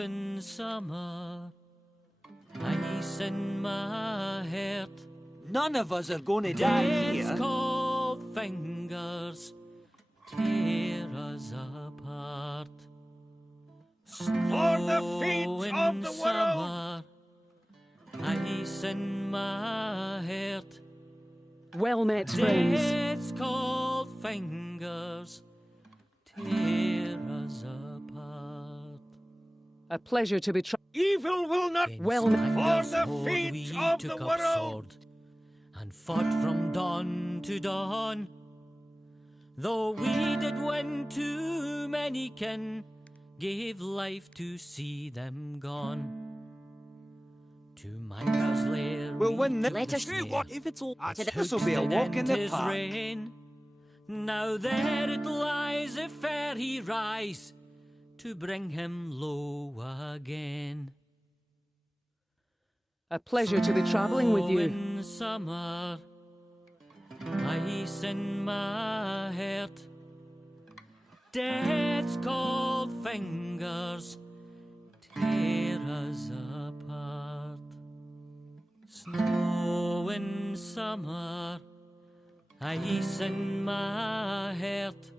in summer, ice in my heart. None of us are going to die here. Death's cold fingers tear us apart. For the feet of the world, ice in my heart. Well met, friends. Death's cold fingers tear us apart. A pleasure to be Evil will not well for the feet of the world. And fought from dawn to dawn. Though we did win too many kin, gave life to see them gone. To Minstrel's lair We'll win this. Let us Hey, what if it's all... to This will be a walk in the his park. reign. Now there it lies, if e'er he rise, to bring him low again. A pleasure to be travelling with you. In summer, ice in my heart. Death's cold fingers tear us apart. Snow in summer, ice in my heart.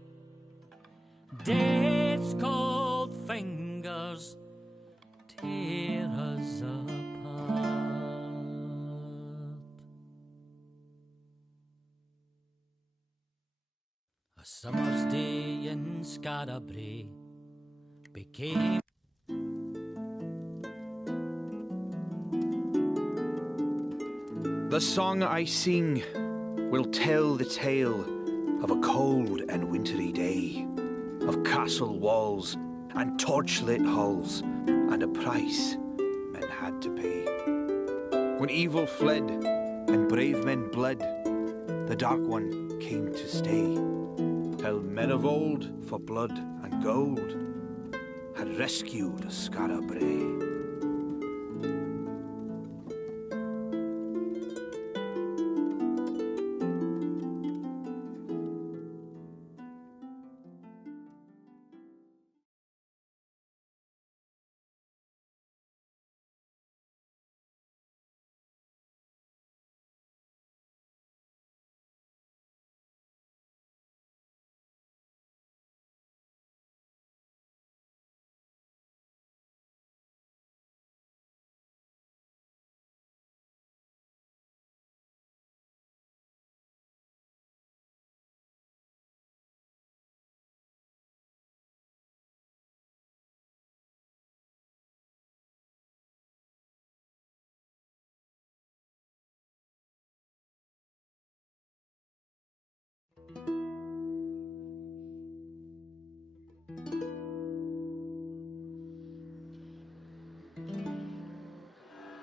Death's cold fingers tear us apart. A summer's day in Scarabray became The song I sing will tell the tale of a cold and wintry day, of castle walls and torchlit halls, and a price men had to pay. When evil fled and brave men bled, the Dark One came to stay, till men of old, for blood and gold, had rescued Scarabray.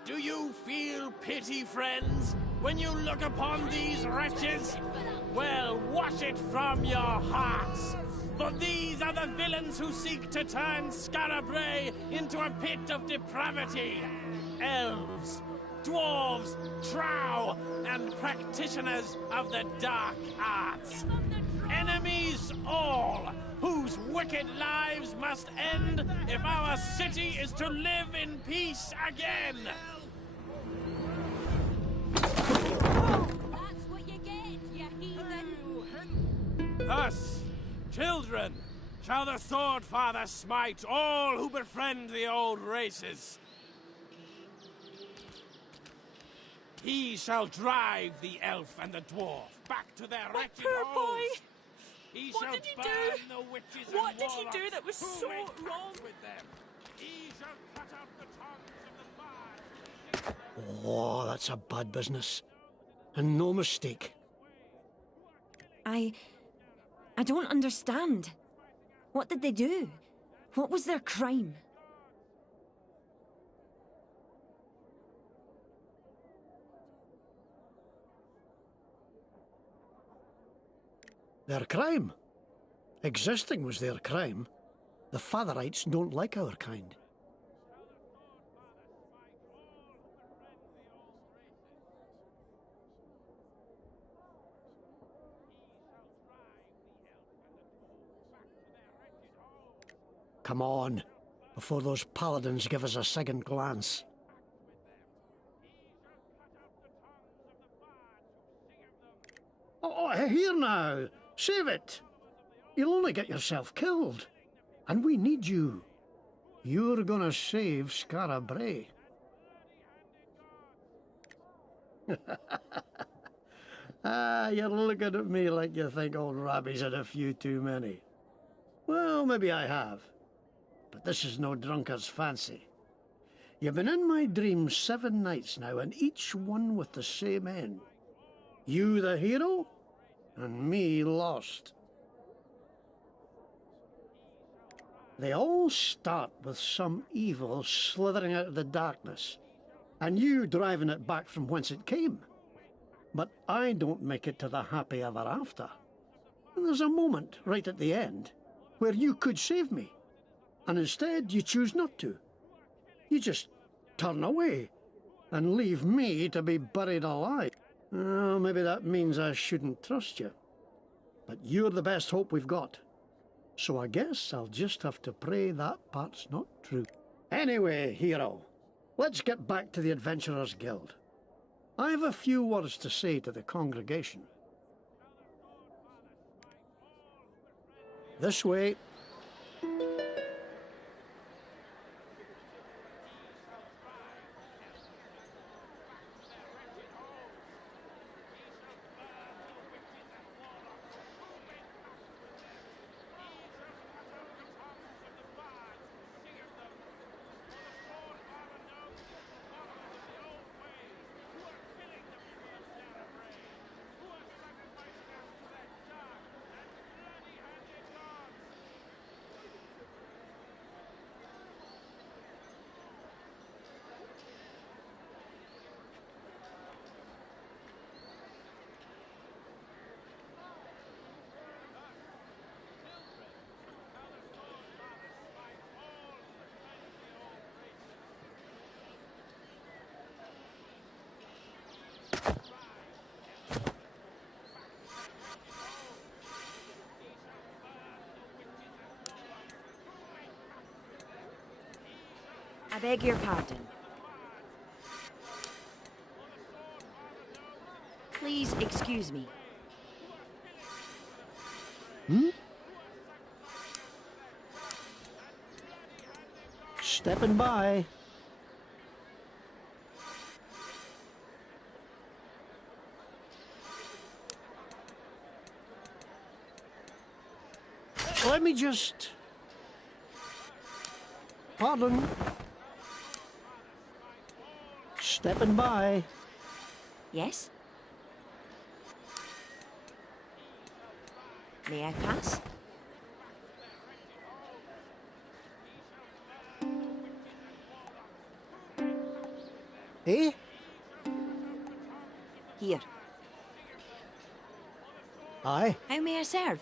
Do you feel pity, friends, when you look upon these wretches? Well, wash it from your hearts. For these are the villains who seek to turn Scarabray into a pit of depravity. Elves, dwarves, trow, and practitioners of the dark arts. Enemies all, whose wicked lives must end if our city is to live in peace again. That's what you get, you heathen. Thus, children, shall the Sword Father smite all who befriend the old races. He shall drive the elf and the dwarf back to their My wretched poor homes. boy! He What shall did he burn do? the witches What and did he do warlocks that was who so make pact wrong? with them. He shall cut out the tongues of the bard. Oh, that's a bad business. And no mistake. I don't understand. What did they do? What was their crime? Their crime? Existing was their crime. The Fatherites don't like our kind. Come on. before those paladins give us a second glance. Oh, here now! Save it! You'll only get yourself killed. And we need you. You're gonna save Skara Brae. You're looking at me like you think old Robbie's had a few too many. Well, maybe I have. But this is no drunkard's fancy. You've been in my dreams 7 nights now, and each one with the same end. You the hero, and me lost. They all start with some evil slithering out of the darkness, and you driving it back from whence it came. But I don't make it to the happy ever after. And there's a moment right at the end where you could save me, and instead you choose not to. You just turn away and leave me to be buried alive. Oh, maybe that means I shouldn't trust you. But you're the best hope we've got. So I guess I'll just have to pray that part's not true. Anyway, hero, let's get back to the Adventurers Guild. I have a few words to say to the congregation. This way. I beg your pardon. Please excuse me. Stepping by. Let me just... Pardon. Stepping by. Yes? May I pass? Eh? Here. Aye. How may I serve?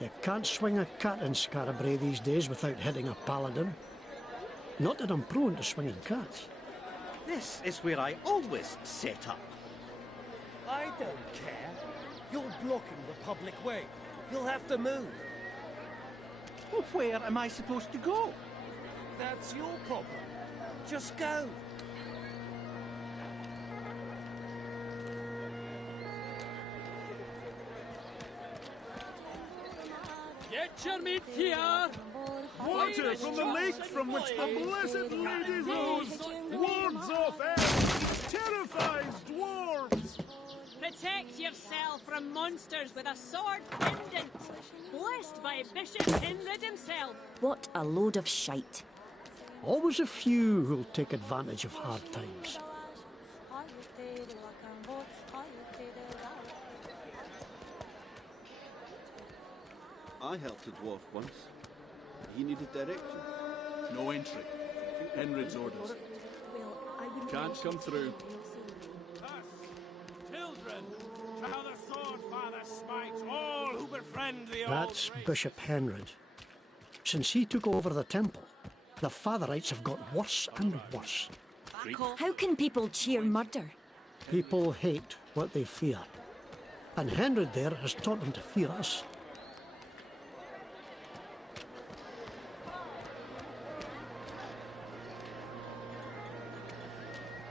You can't swing a cat in Scarabray these days without hitting a paladin. Not that I'm prone to swinging cats. This is where I always set up. I don't care. You're blocking the public way. You'll have to move. Well, where am I supposed to go? That's your problem. Just go. Get your meat here! Water from the lake from which the blessed lady rose wards off elves, terrifies dwarves! Protect yourself from monsters with a sword pendant, blessed by Bishop Henry himself. What a load of shite. Always a few who'll take advantage of hard times. I helped a dwarf once. He needed direction. No entry. Henry's orders. Can't come through. Children, how the sword father smites all who befriend the That's old race. Bishop Henry. Since he took over the temple, the Fatherites have got worse and worse. How can people cheer murder? People hate what they fear. And Henry there has taught them to fear us.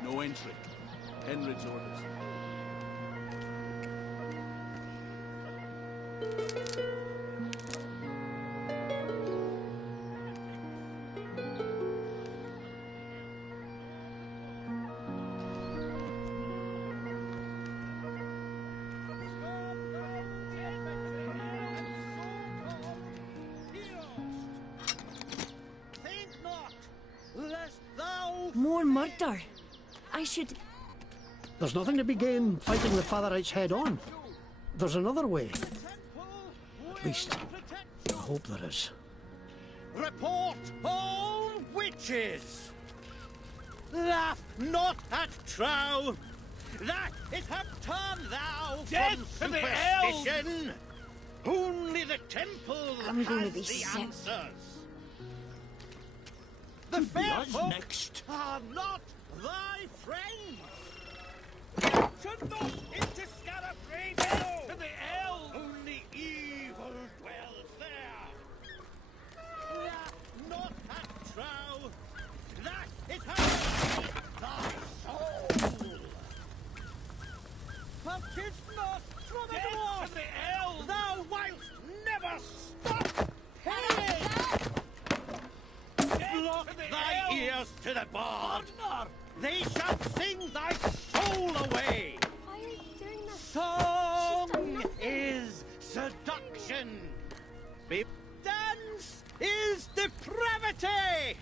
No entry. Henry's orders. Think not, lest thou... More murder. I should... There's nothing to be gained fighting the Fatherites head on. There's another way. At least, I hope there is. Report all witches! Laugh not at trow, that it have turned thou Death from to the superstition. Only the temple I'm going to has be the sick. answers. The fair us folk next. are not thy friends. Should not into Scarabray Death to the elves! only evil dwells there. Laugh not at trow, that it has thy soul. But 'tis not from a Death dwarf, to the elves! thou wilt never stop paying. Block to the thy elves! ears to the bard. They shall sing thy soul away. Why are you doing this? Song is seduction. Dance is depravity.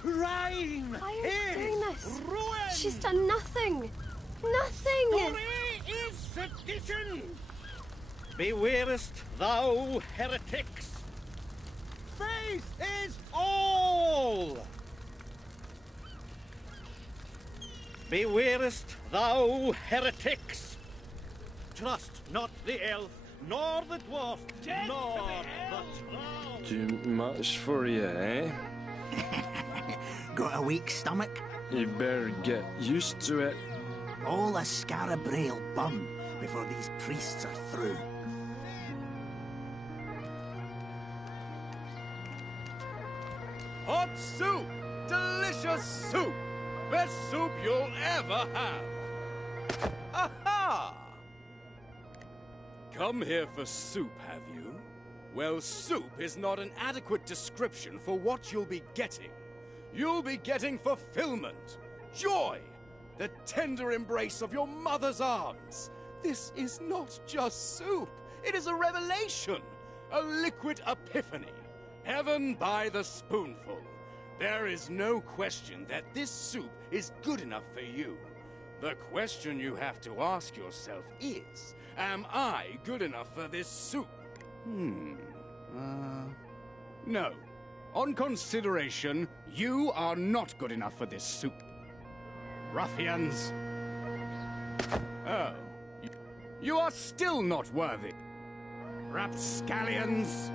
Crime Why are you is doing this? ruin. She's done nothing. Nothing. Glory is sedition. Bewarest thou heretics? Faith is all. Bewarest thou heretics? Trust not the elf, nor the dwarf, nor the troll. Too much for you, eh? Got a weak stomach? You better get used to it. All a Scarabray'll burn before these priests are through. Hot soup! Delicious soup! Best soup you'll ever have! Aha! Come here for soup, have you? Well, soup is not an adequate description for what you'll be getting. You'll be getting fulfillment, joy, the tender embrace of your mother's arms. This is not just soup, it is a revelation, a liquid epiphany. Heaven by the spoonful. There is no question that this soup is good enough for you. The question you have to ask yourself is, am I good enough for this soup? No. On consideration, you are not good enough for this soup. Ruffians. Oh, you are still not worthy. rapscallions!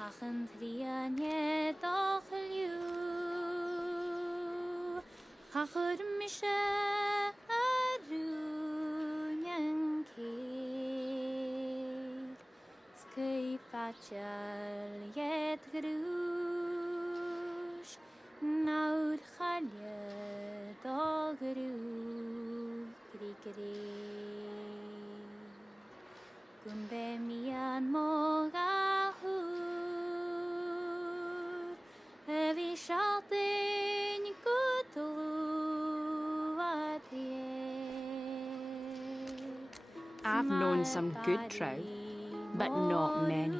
Ach trianie doch liu Chachur mishe arunyan kid Skui fachal yet grush Naud chalye dogru Kri Gumbe mian mogahur Evi shaltin I've known some good trout, but not many.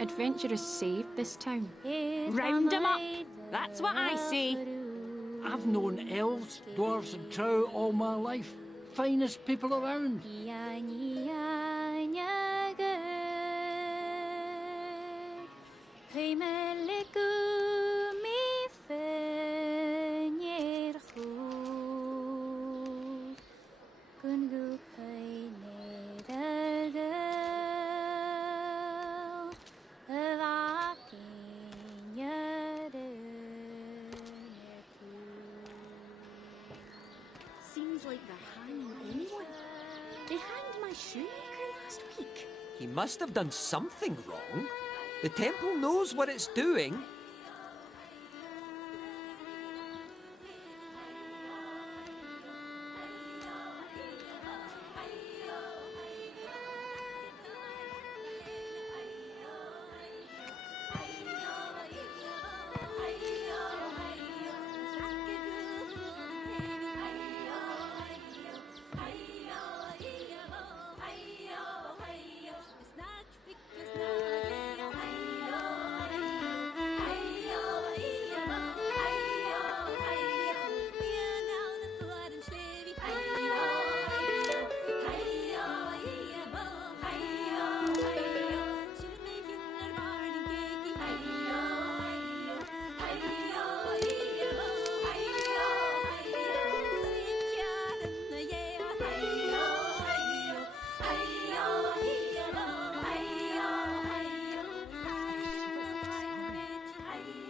Adventurers saved this town. Round 'em up! That's what I say. I've known elves, dwarves and trow all my life. Finest people around. Seems like they're hanging anyone. They hanged my shoemaker last week. He must have done something wrong. The temple knows what it's doing.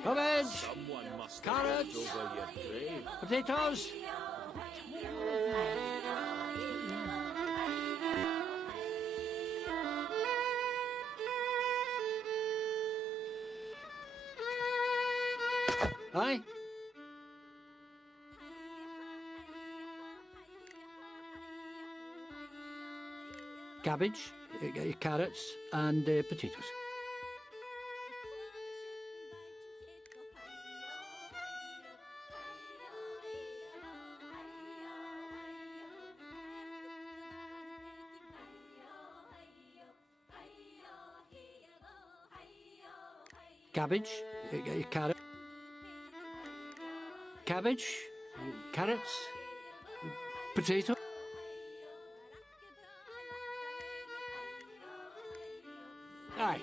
Cabbage, carrots, potatoes. Aye. Cabbage, carrots, and potatoes. Cabbage, cabbage, carrots, potato. Aye.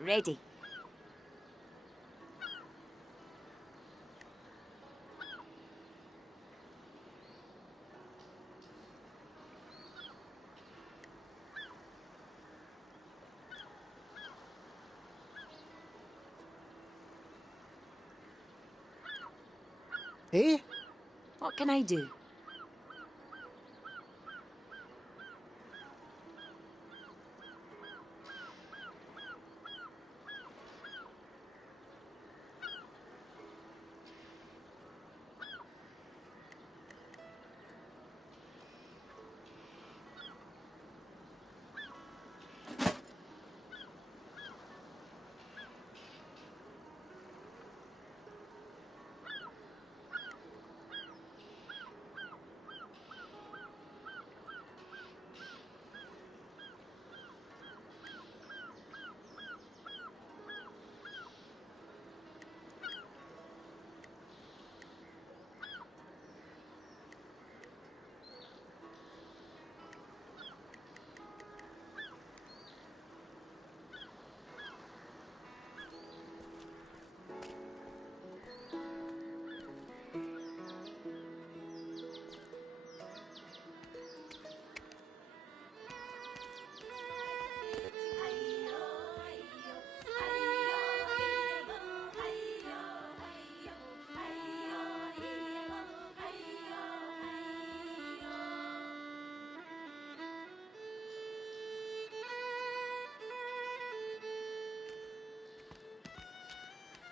Ready. Eh? What can I do?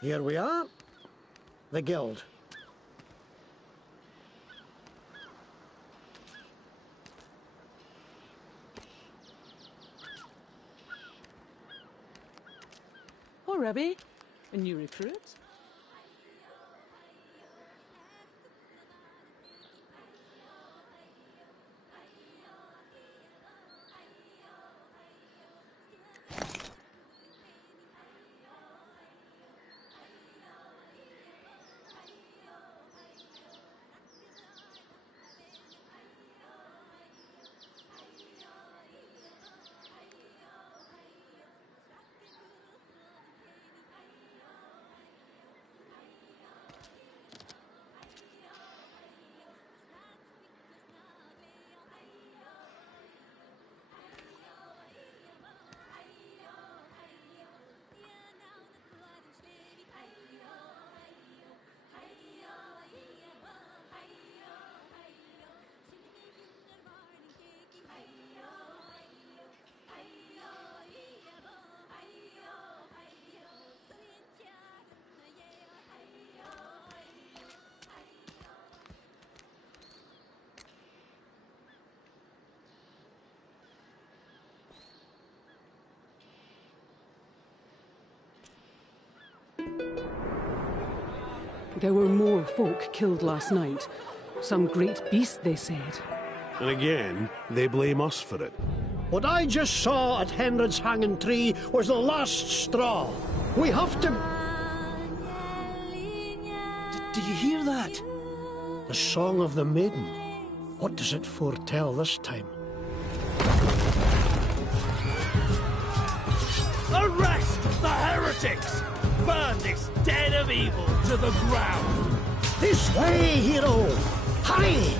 Here we are. The guild. Oh, Rebbe, a new recruit? There were more folk killed last night. Some great beast, they said. And again, they blame us for it. What I just saw at Henred's hanging tree was the last straw. We have to... Do you hear that? The song of the maiden. What does it foretell this time? Arrest the heretics! Burn this den of evil to the ground! This way, hero! Hurry!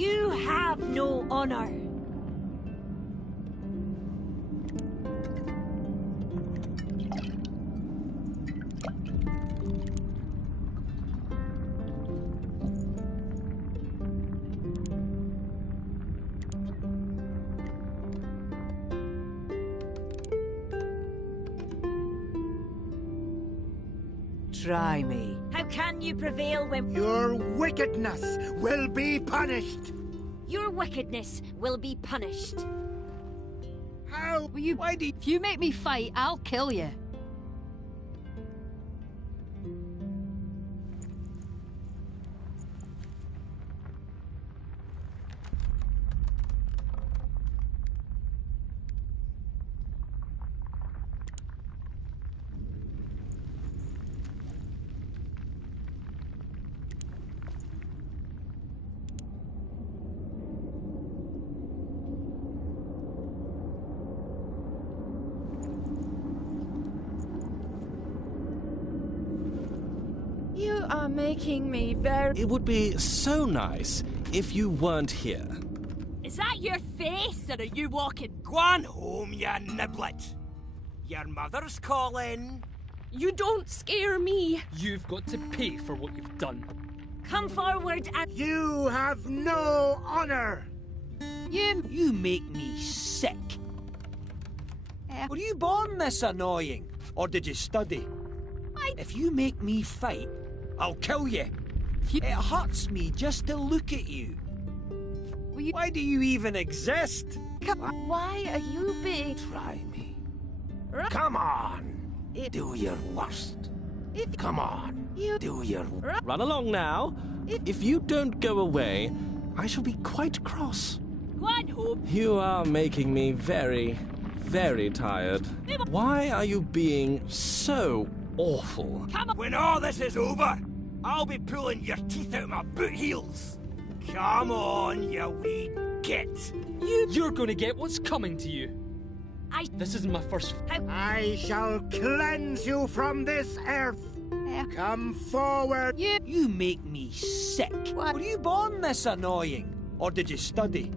You have no honor. Try me. How can you prevail when Your wickedness will be punished. your wickedness will be punished? How? Why do If you make me fight, I'll kill you. You are making me very... It would be so nice if you weren't here. Is that your face, or are you walking? Go on home, you niblet. Your mother's calling. You don't scare me. You've got to pay for what you've done. Come forward and... You have no honor. You make me sick. Were you born this annoying, or did you study? If you make me fight, I'll kill you. It hurts me just to look at you. Why do you even exist? Why are you being... Try me. Come on. Do your worst. Come on. Do your... Run along now. If you don't go away, I shall be quite cross. Go on home. You are making me very, very tired. Why are you being so awful? Come on. When all this is over, I'll be pulling your teeth out of my boot heels. Come on, you wee git. You're gonna get what's coming to you. This isn't my first... I shall cleanse you from this earth. Come forward. You make me sick. Were you born this annoying, or did you study?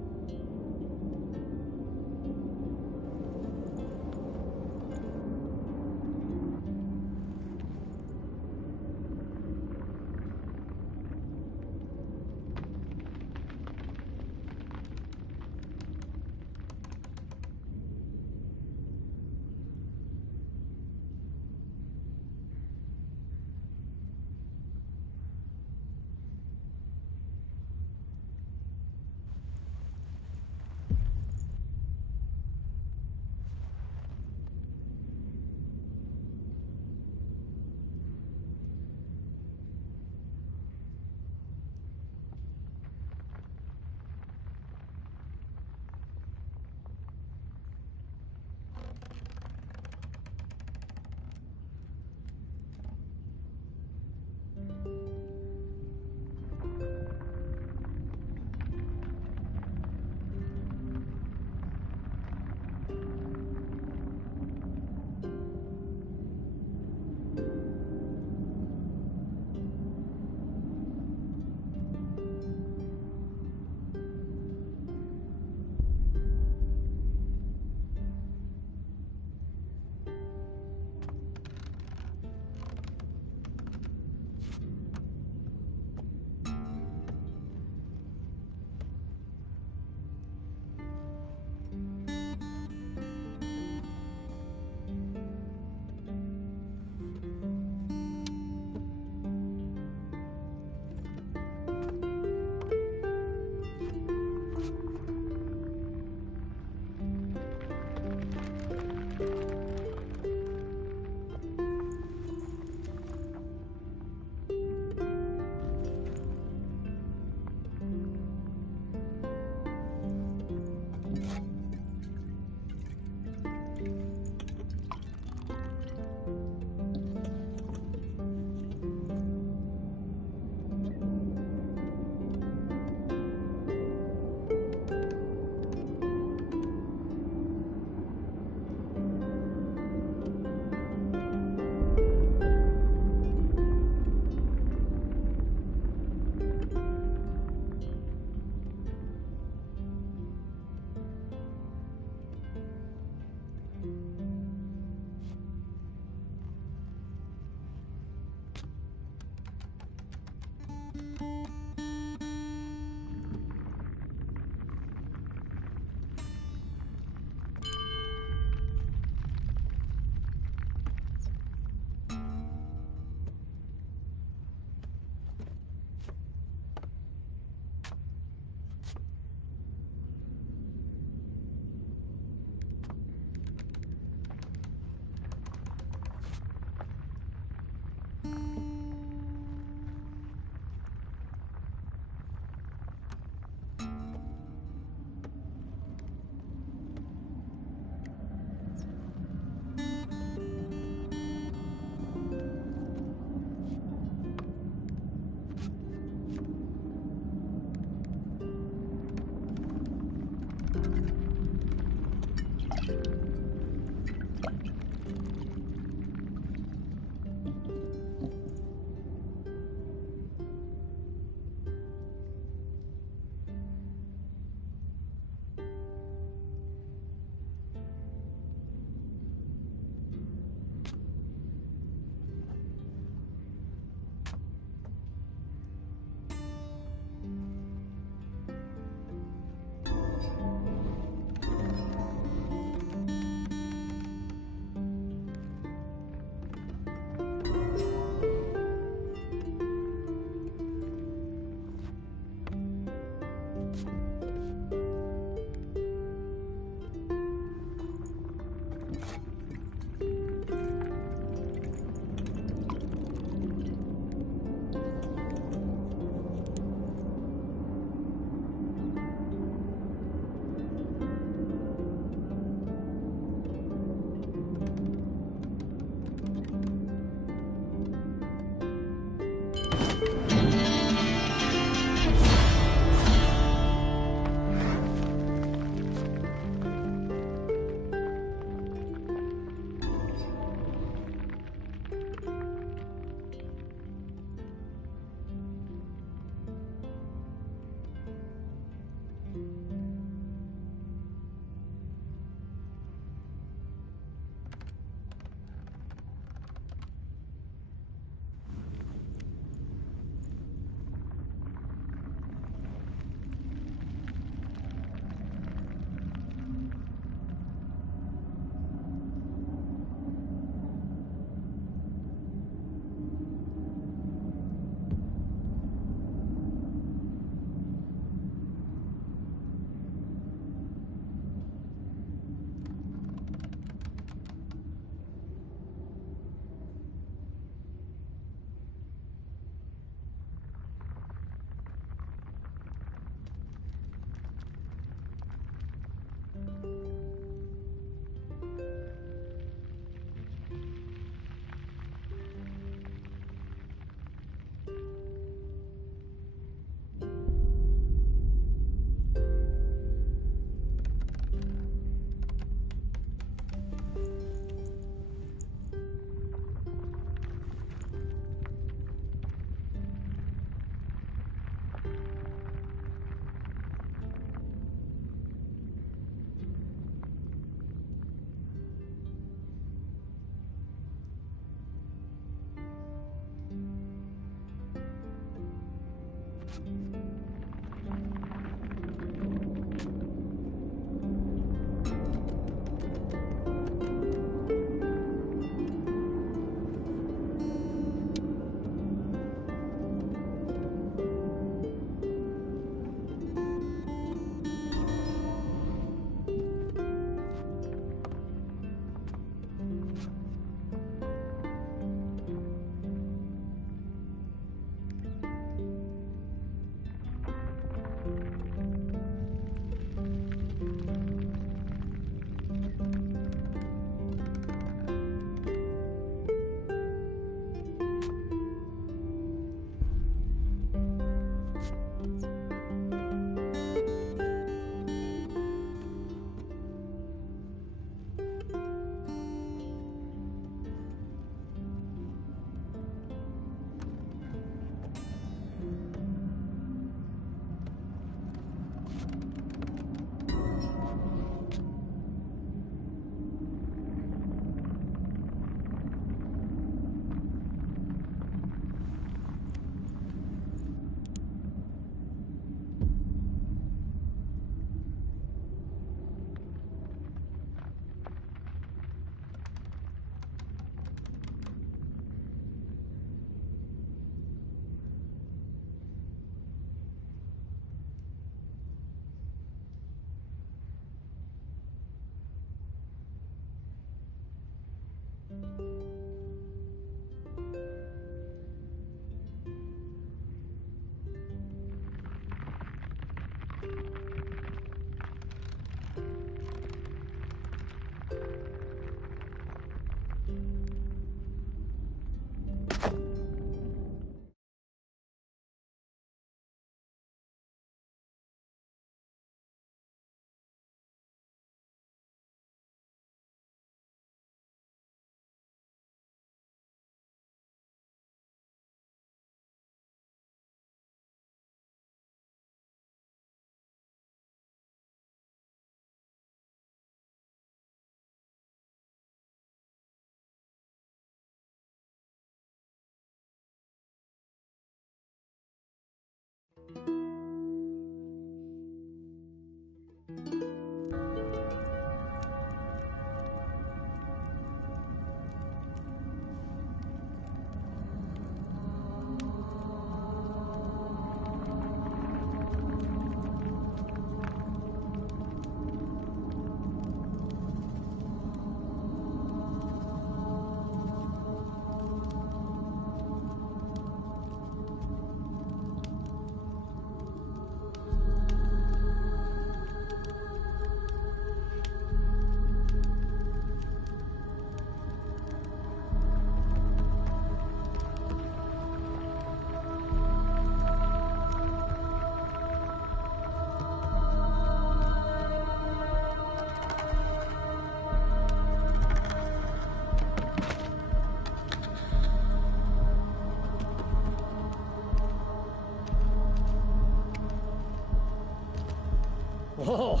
Oh,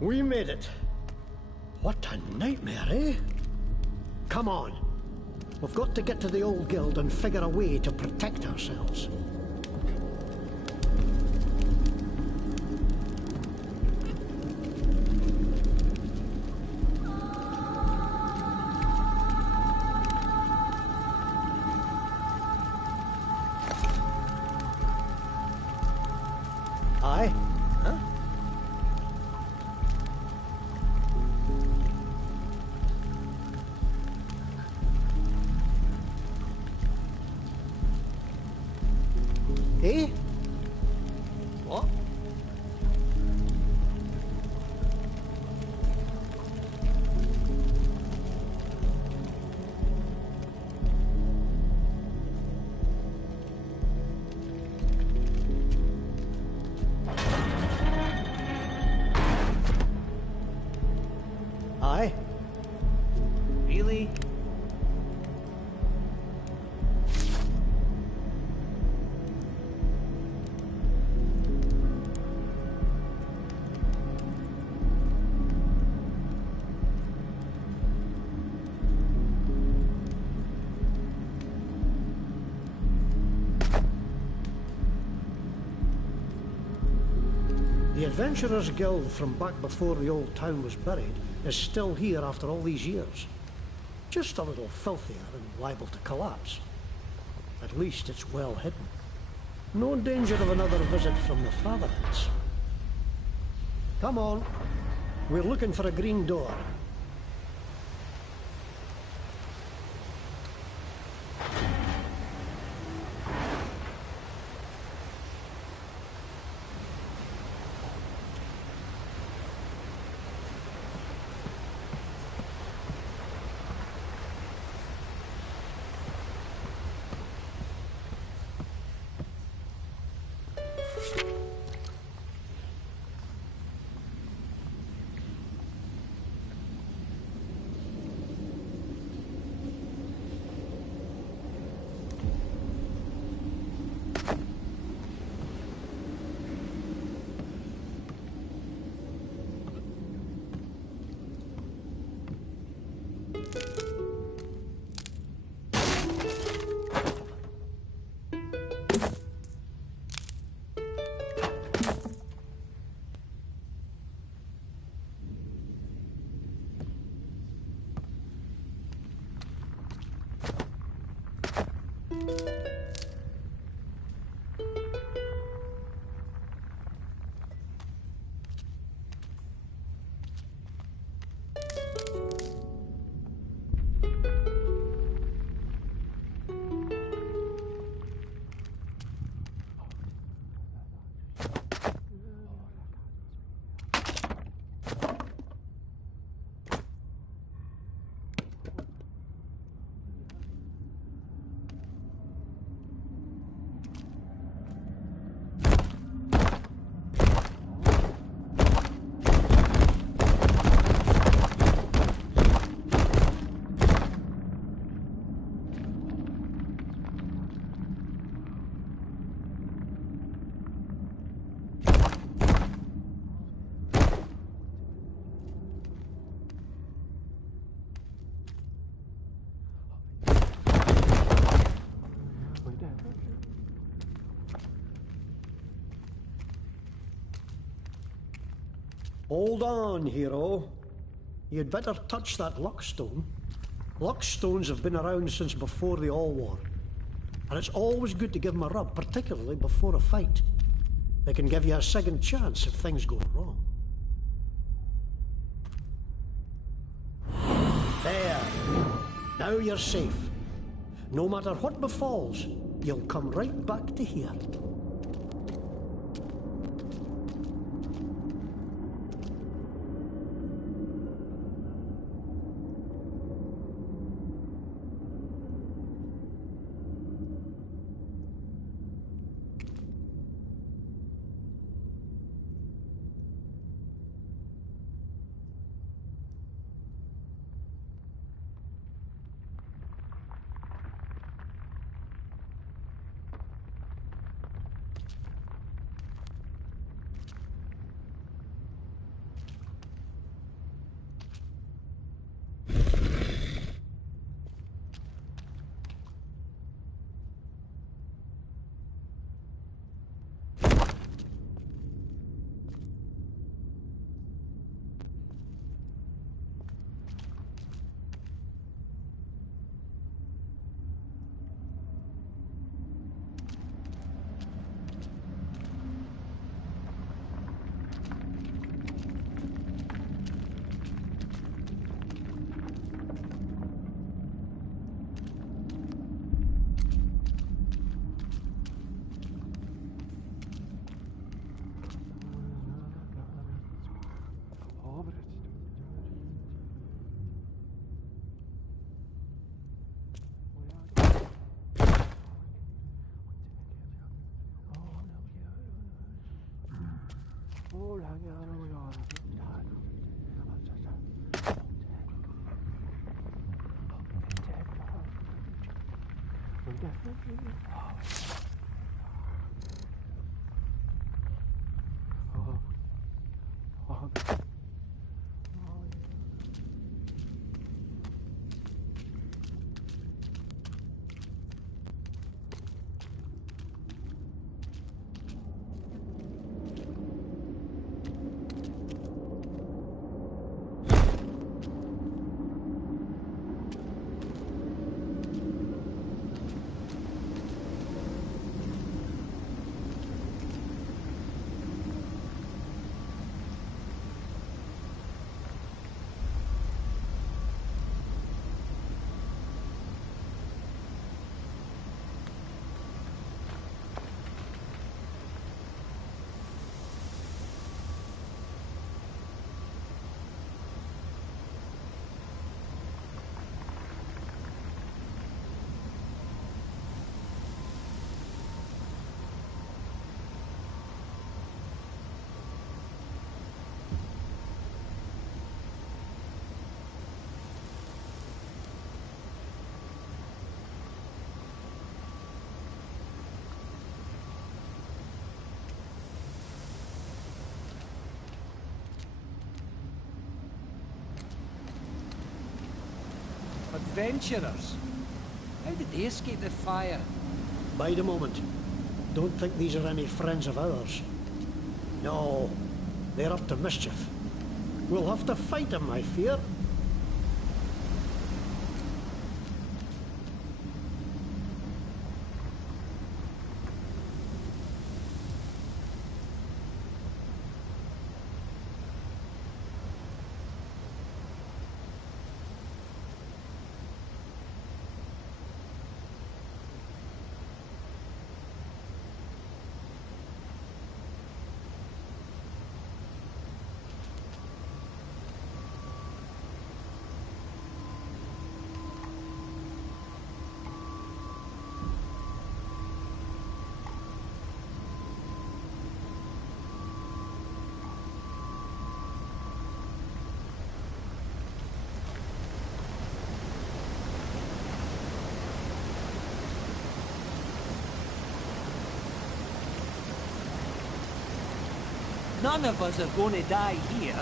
we made it. What a nightmare, eh? Come on. We've got to get to the old guild and figure a way to protect ourselves. Aye? Huh? Eh? What? Aye? Really? The Adventurers Guild from back before the old town was buried is still here after all these years. Just a little filthier and liable to collapse. At least it's well hidden. No danger of another visit from the Fatherlands. Come on. We're looking for a green door. Hold on, hero. You'd better touch that luckstone. Luckstones have been around since before the All War. And it's always good to give them a rub, particularly before a fight. They can give you a second chance if things go wrong. There. Now you're safe. No matter what befalls, you'll come right back to here. adventurers. How did they escape the fire? Bide a moment. Don't think these are any friends of ours. No, they're up to mischief. We'll have to fight them, I fear. None of us are going to die here.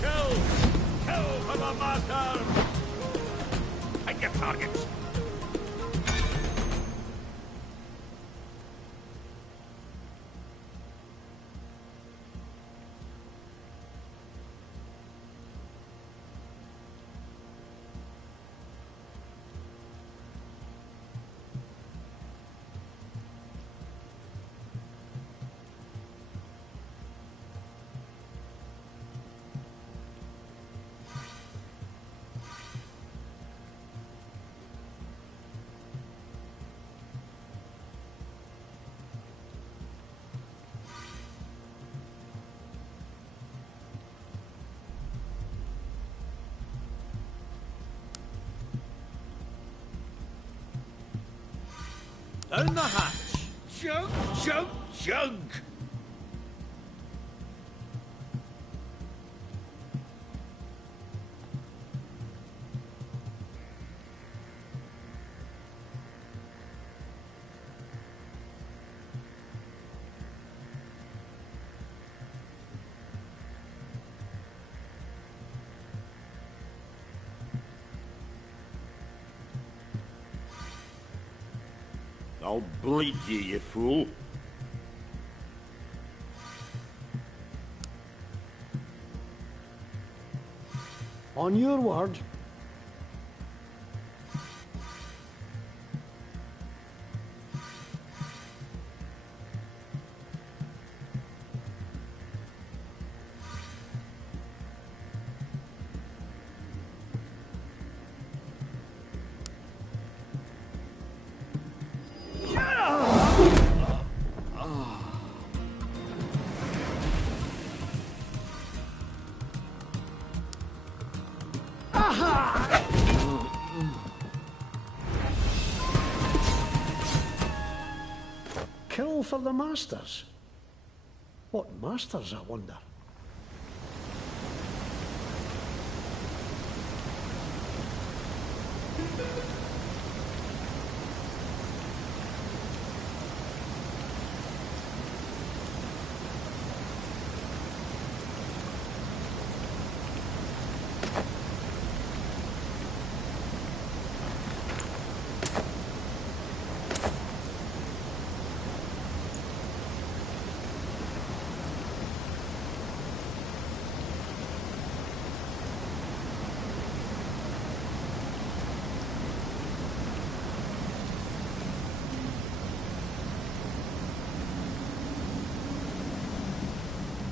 Kill for the master! Hit your targets! Down the hatch! Chug, chug, chug! I'll bleed you, you fool. On your word. Kill for the masters. What masters, I wonder?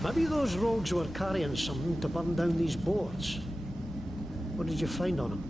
Maybe those rogues were carrying something to burn down these boards. What did you find on them?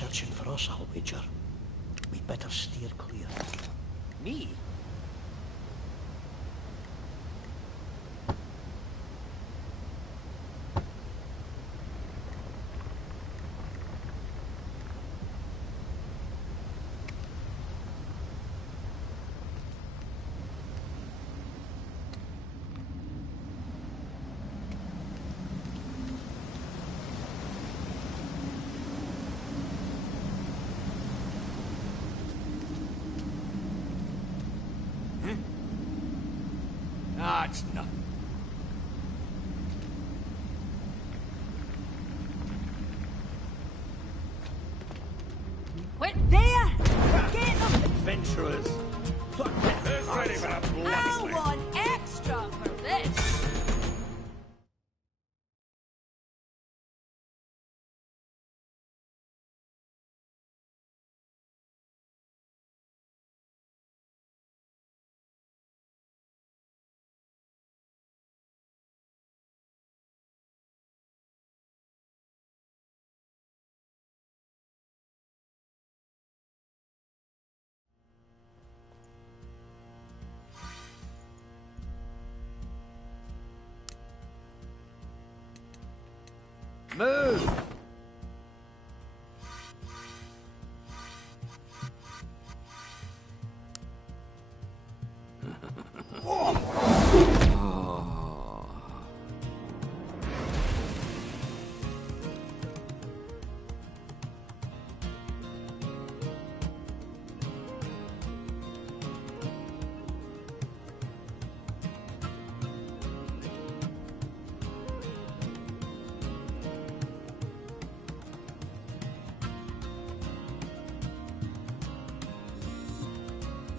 searching for us, I'll wager. We'd better steer clear. Me? That's nothing. Wait there! Get them! Adventurers! Who's ready for a bloody I'll want extra for this! Move!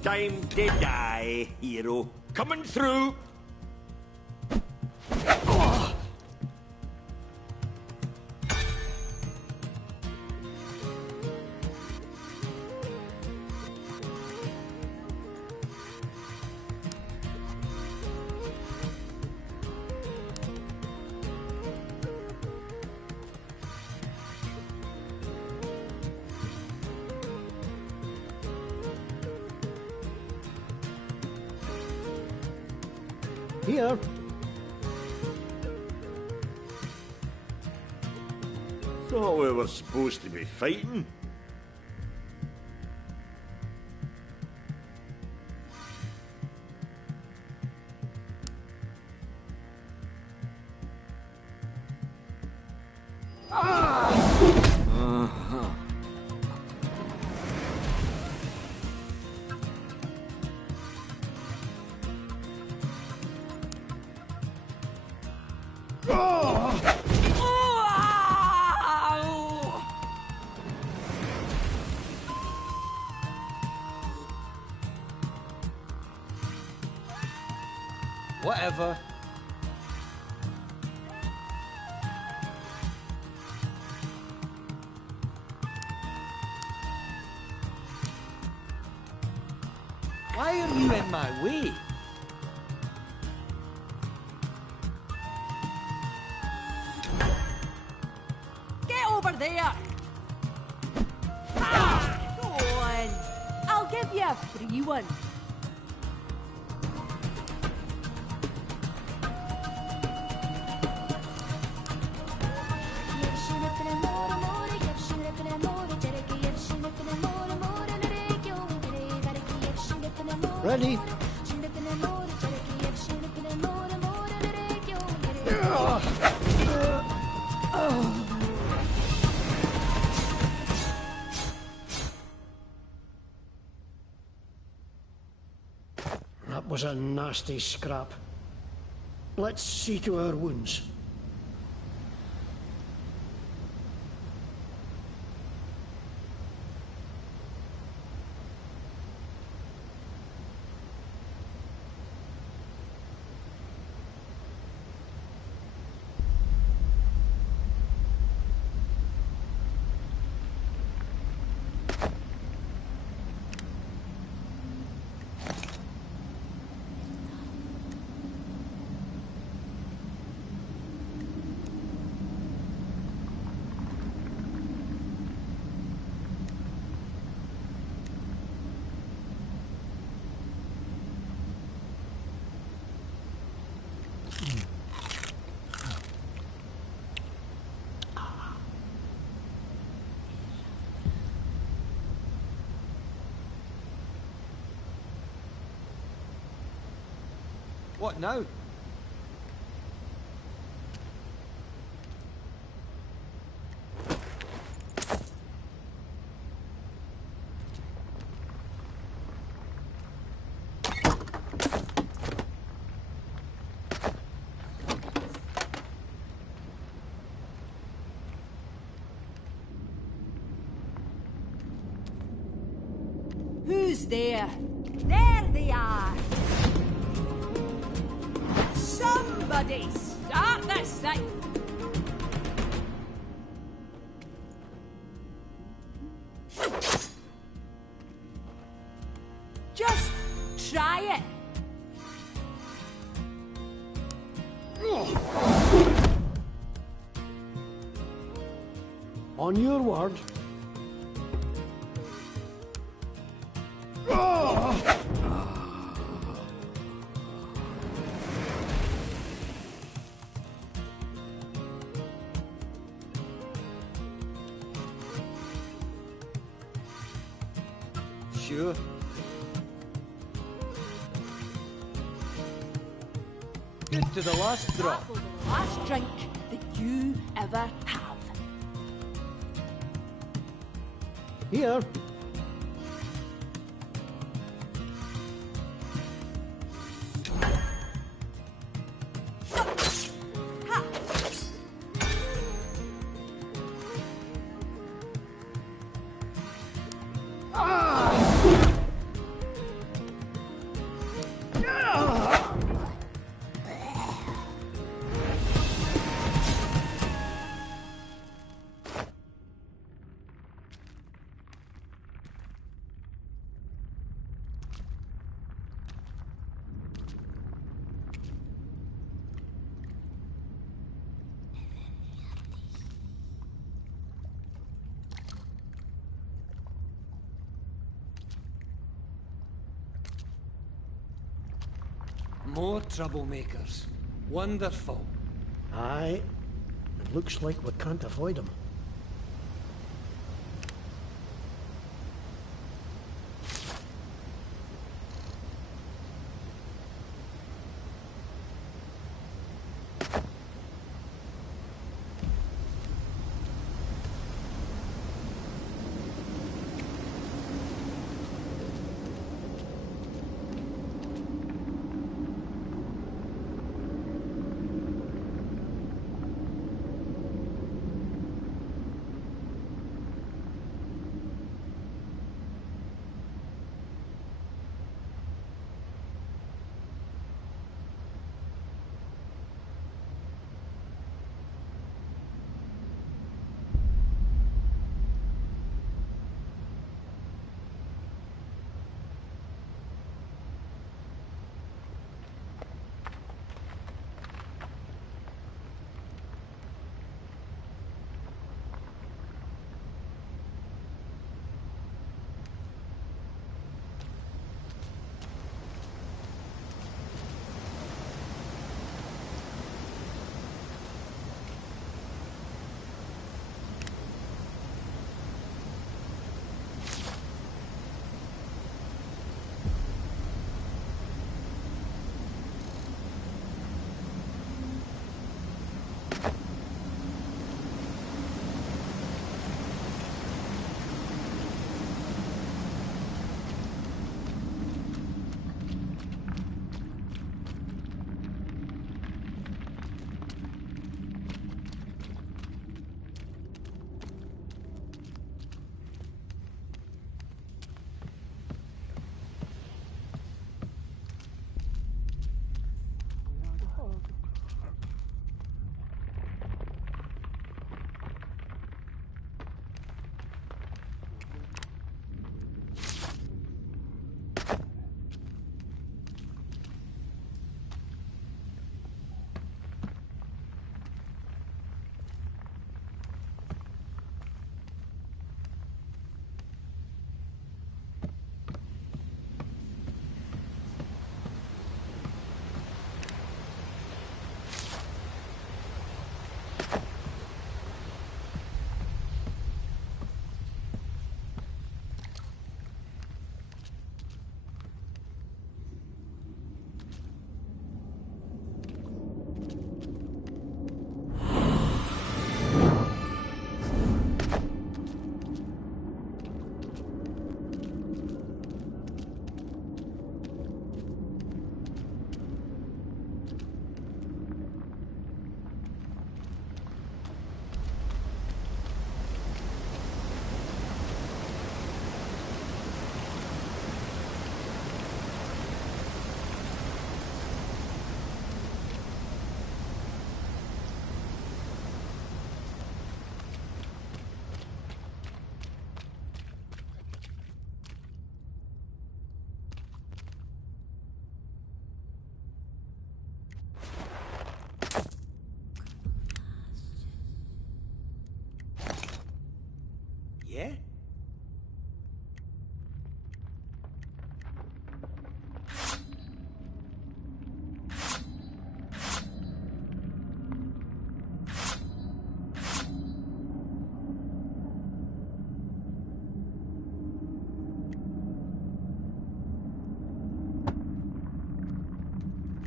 Time to die, hero. Coming through. Here. Thought we were supposed to be fighting. Whatever. Why are you in my way? Get over there! Ah! Go on! I'll give you a free one. Ready? That was a nasty scrap. Let's see to our wounds. What now? Who's there? There they are! Somebody start this thing! Just try it! On your word. Sure. Good to the last drop. That will be the last drink that you ever have. Here. More troublemakers. Wonderful. Aye. It looks like we can't avoid them.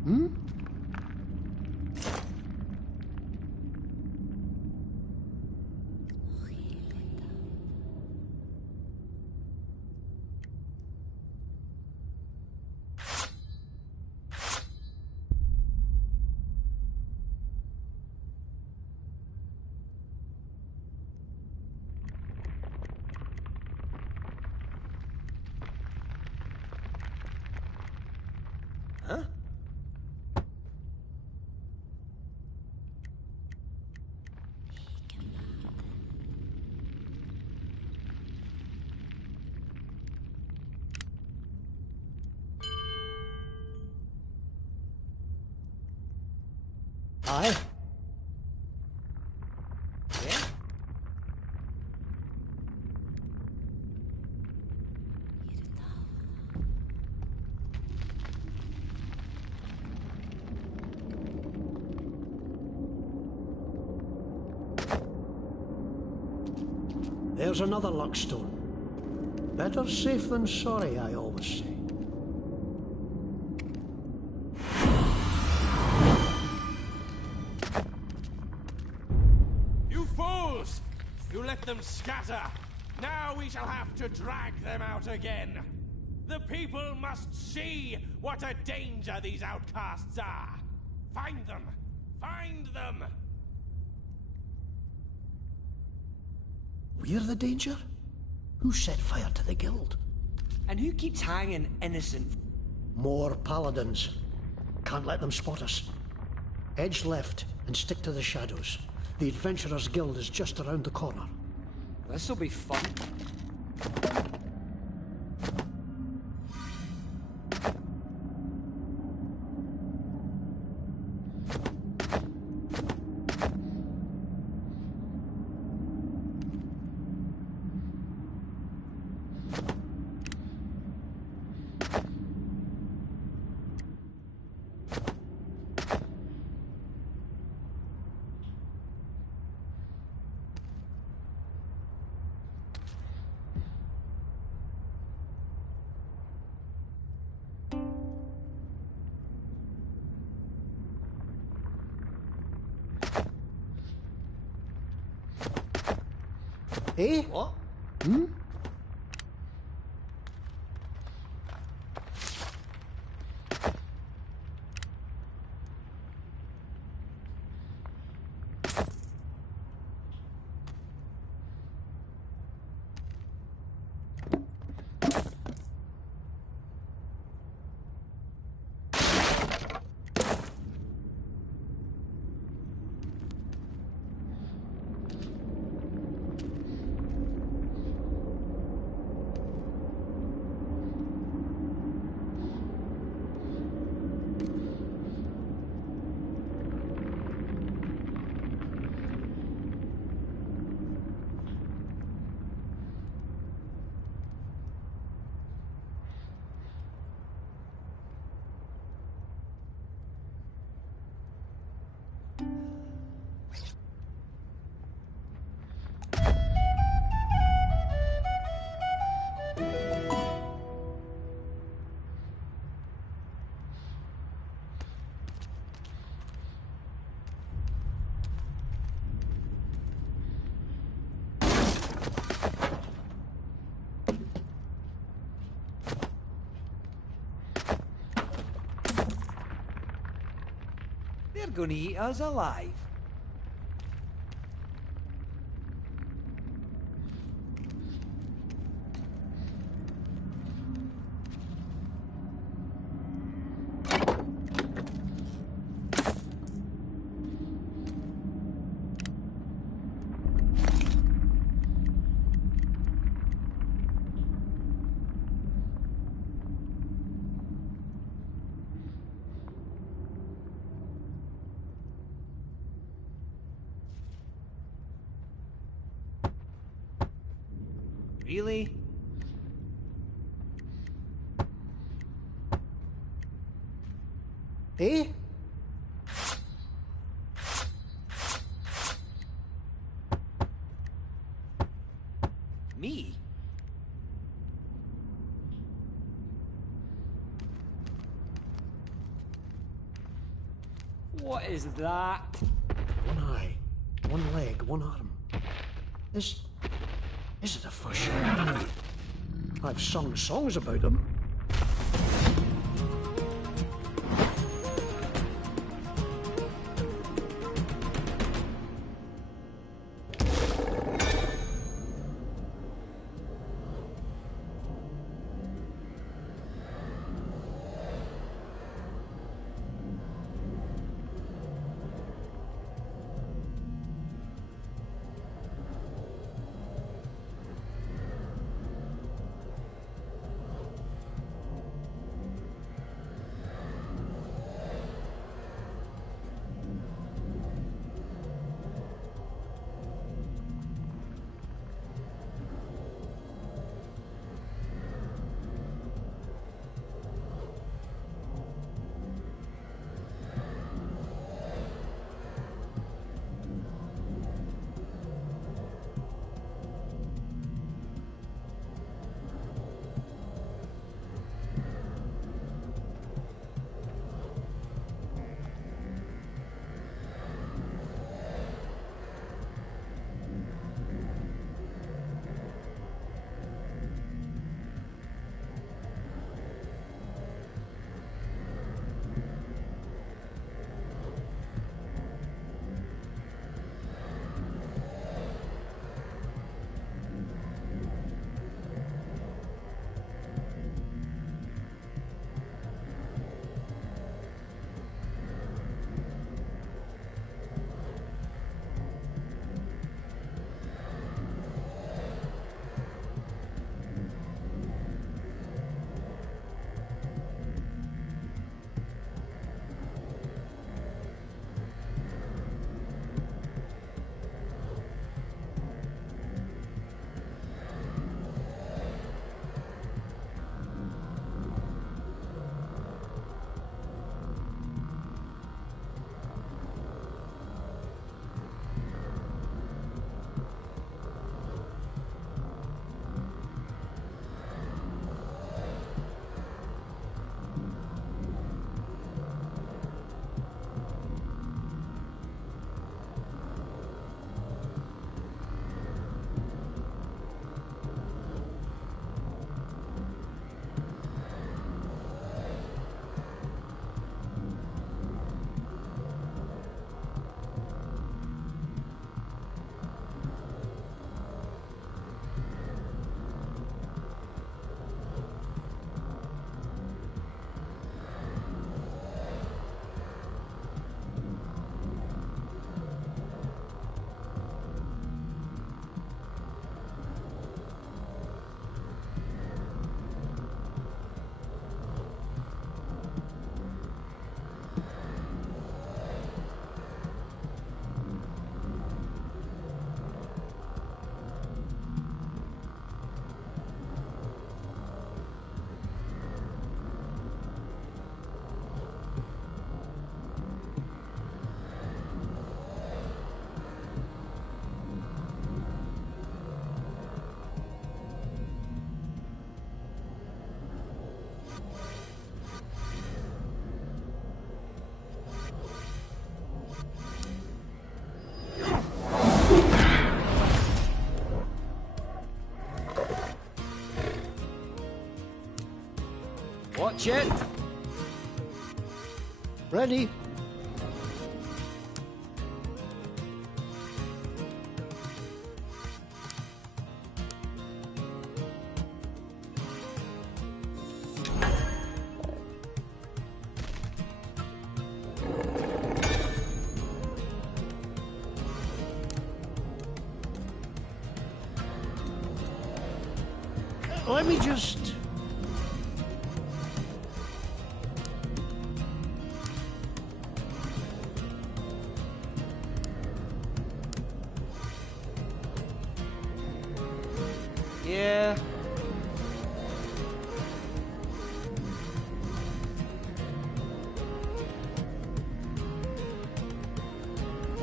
Hmm? Huh? Aye. Yeah? There's another luckstone. Better safe than sorry, I always say. You fools! You let them scatter! Now we shall have to drag them out again! The people must see what a danger these outcasts are! Find them! Find them! We're the danger? Who set fire to the guild? And who keeps hanging innocent? More paladins. Can't let them spot us. Edge left and stick to the shadows. The Adventurers Guild is just around the corner. This'll be fun. Eh? What? Hmm? They're gonna eat us alive. Really? Eh? Me? What is that? One eye, one leg, one arm. Is it a fish? I've sung songs about them. Watch it. Ready? Let me just... Yeah.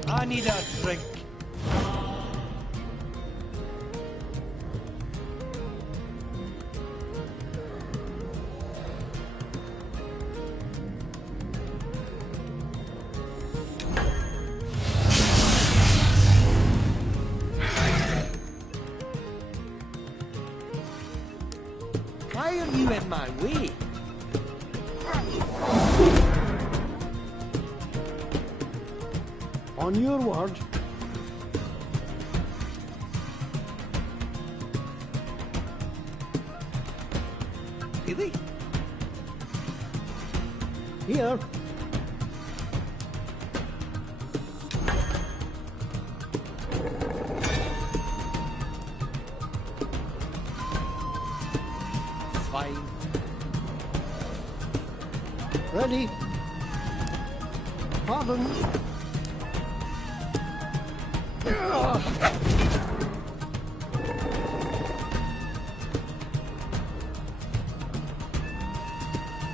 I need a drink. you in my way? On your word. Really? Here. Fine. Ready. Pardon.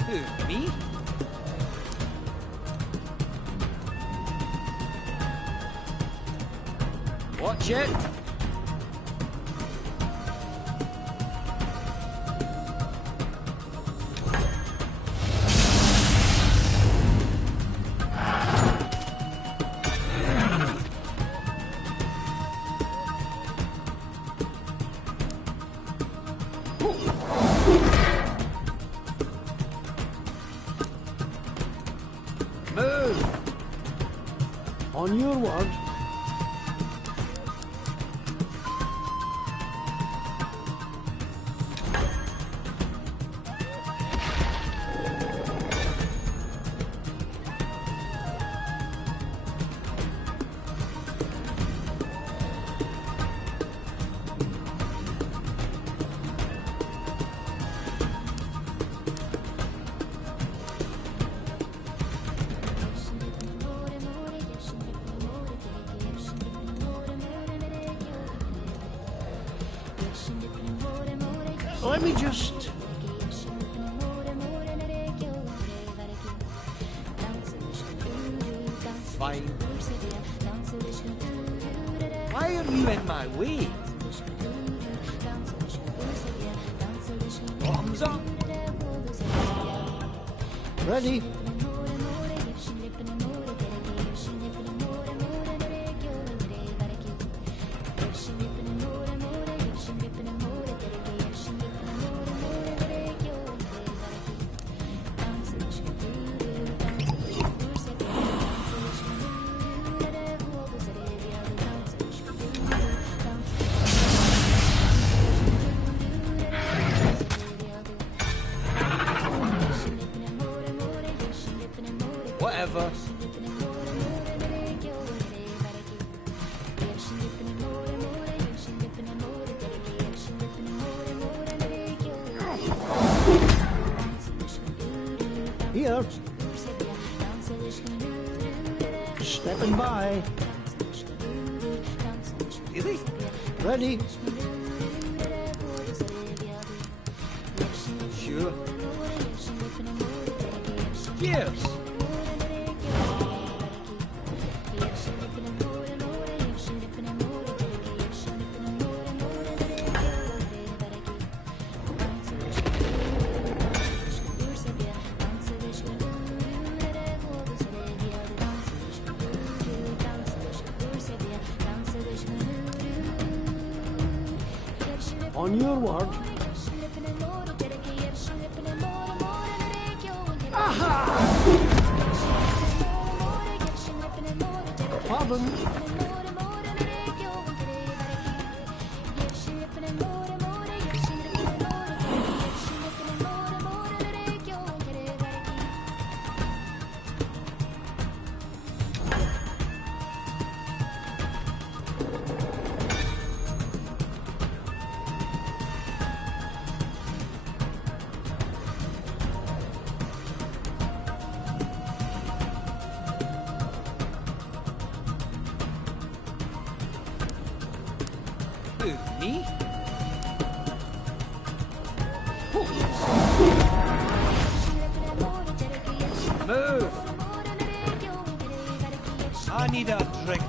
Who, me? Watch it. Move. On your word. Let me just... Fine. Why are you in my way? Bottoms up. Ready. Whatever. Here. Stepping by. Really? Ready. Sure. Cheers. On your word. Pardon. Who, me? Move. I need a drink.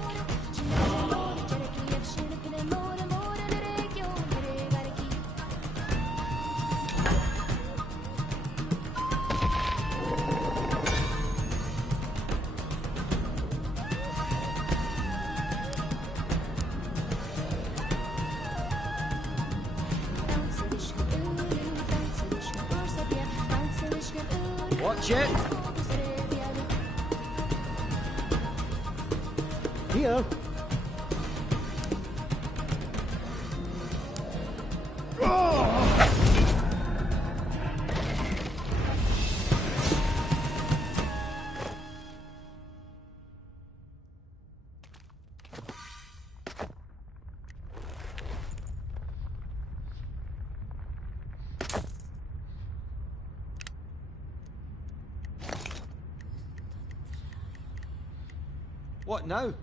Watch it. Here. What now?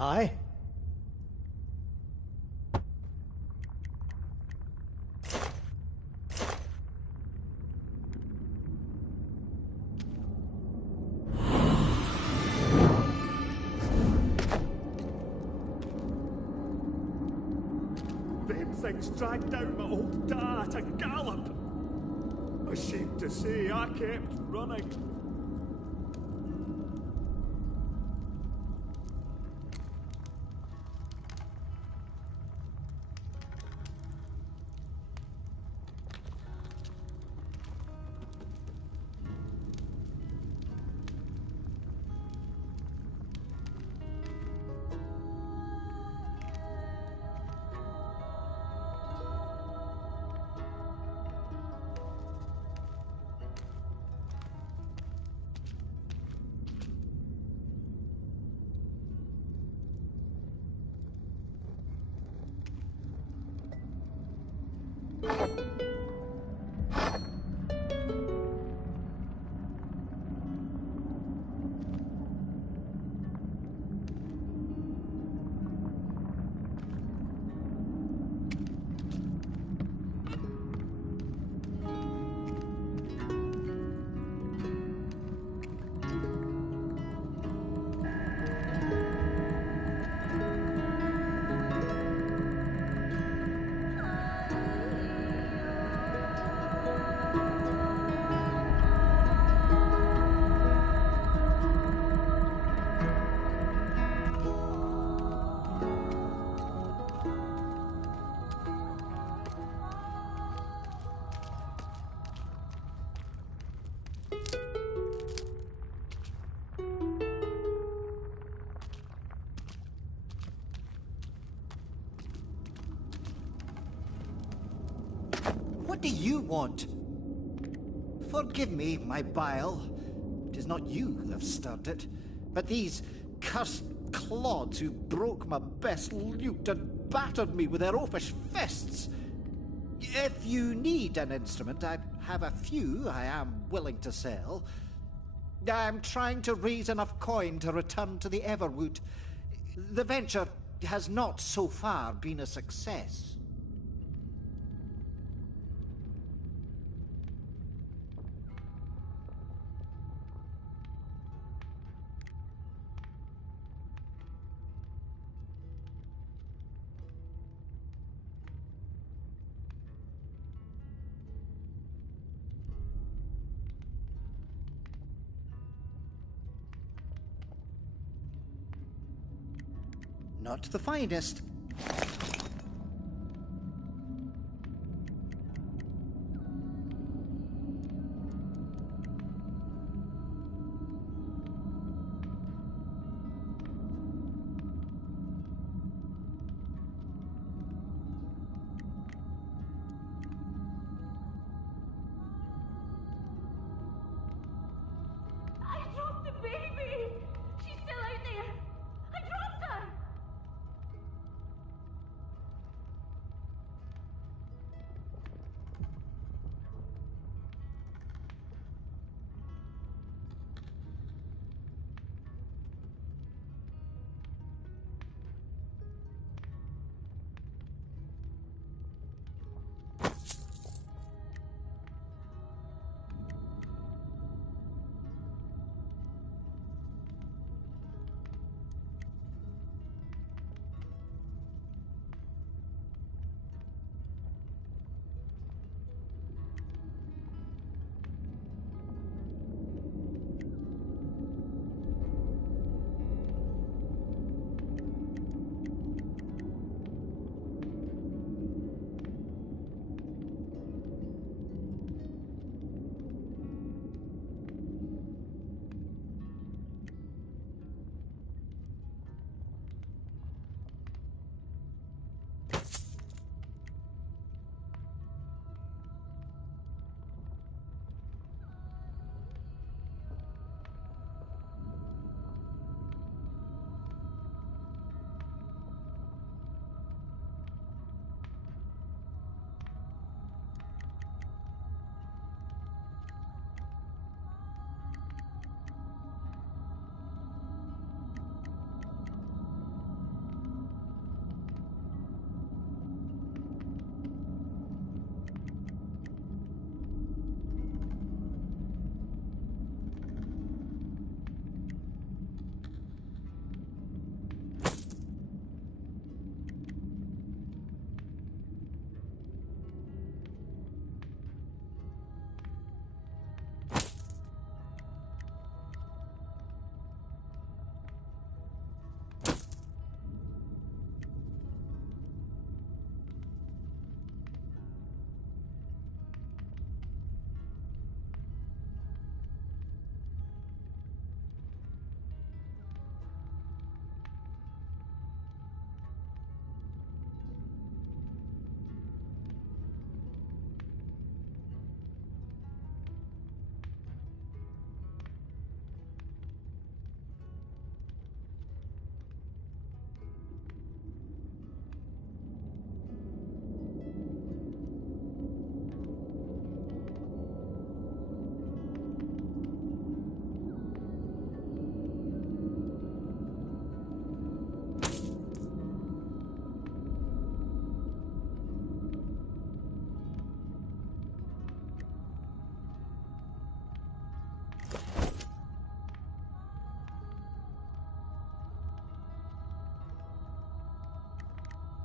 Aye. things dragged down my old da at a gallop. Ashamed to say, I kept running. What do you want? Forgive me, my bile. It is not you who have stirred it, but these cursed clods who broke my best lute and battered me with their oafish fists. If you need an instrument, I have a few I am willing to sell. I'm trying to raise enough coin to return to the Everwood. The venture has not so far been a success. Not the finest. I dropped the baby! She's still out there! I dropped her!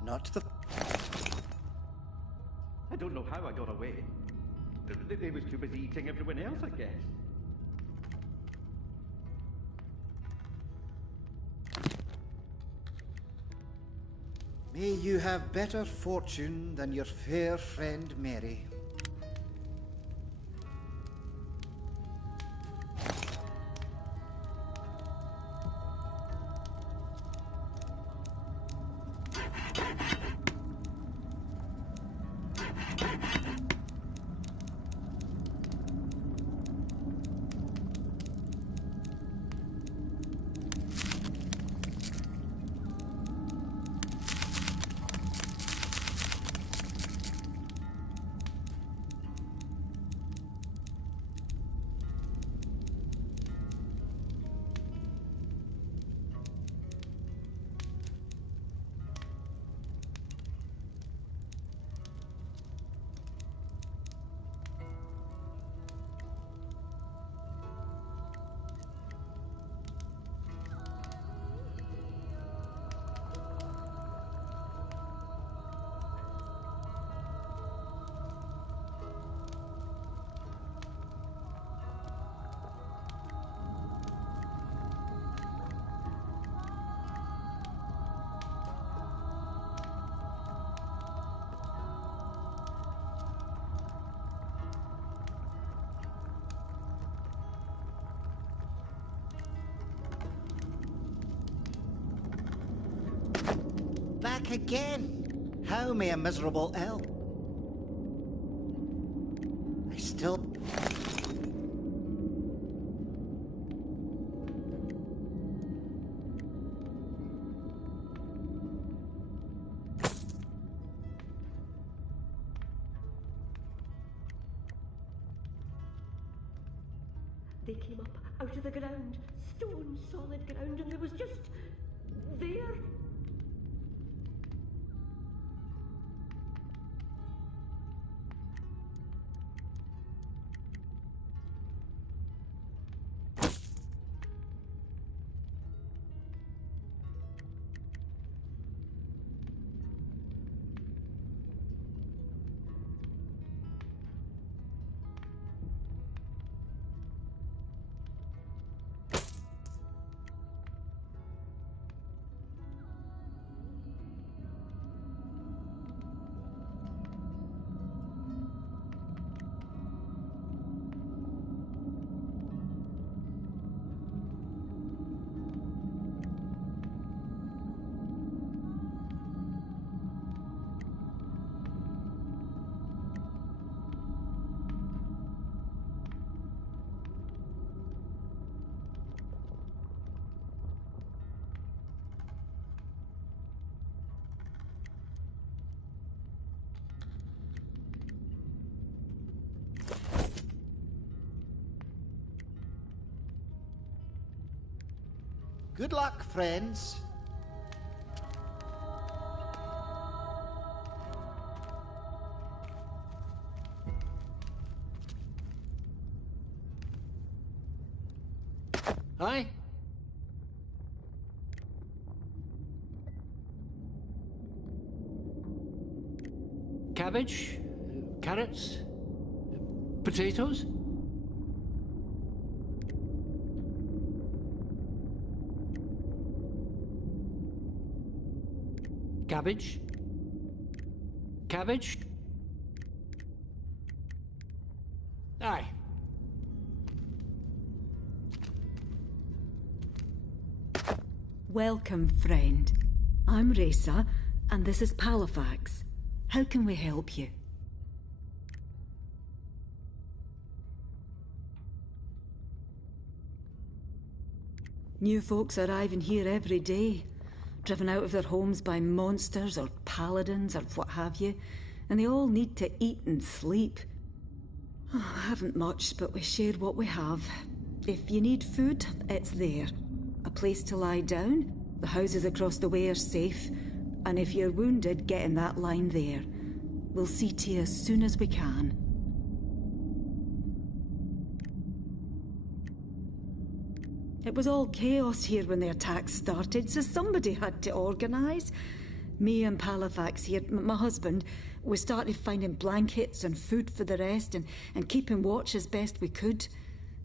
Not the... I don't know how I got away. They was too busy eating everyone else, I guess. May you have better fortune than your fair friend Mary. Back again! How may a miserable elf? I still... They came up out of the ground, stone solid ground, and there was just... there. Good luck, friends. Aye? Cabbage? Carrots? Potatoes? Cabbage? Cabbage? Aye. Welcome, friend. I'm Resa, and this is Palafax. How can we help you? New folks arriving here every day, driven out of their homes by monsters or paladins or what have you, and they all need to eat and sleep. Oh, I haven't much, but we share what we have. If you need food, it's there. A place to lie down, the houses across the way are safe, and if you're wounded, get in that line there. We'll see to you as soon as we can. It was all chaos here when the attack started, so somebody had to organise. Me and Palafax here, my husband, we started finding blankets and food for the rest and keeping watch as best we could.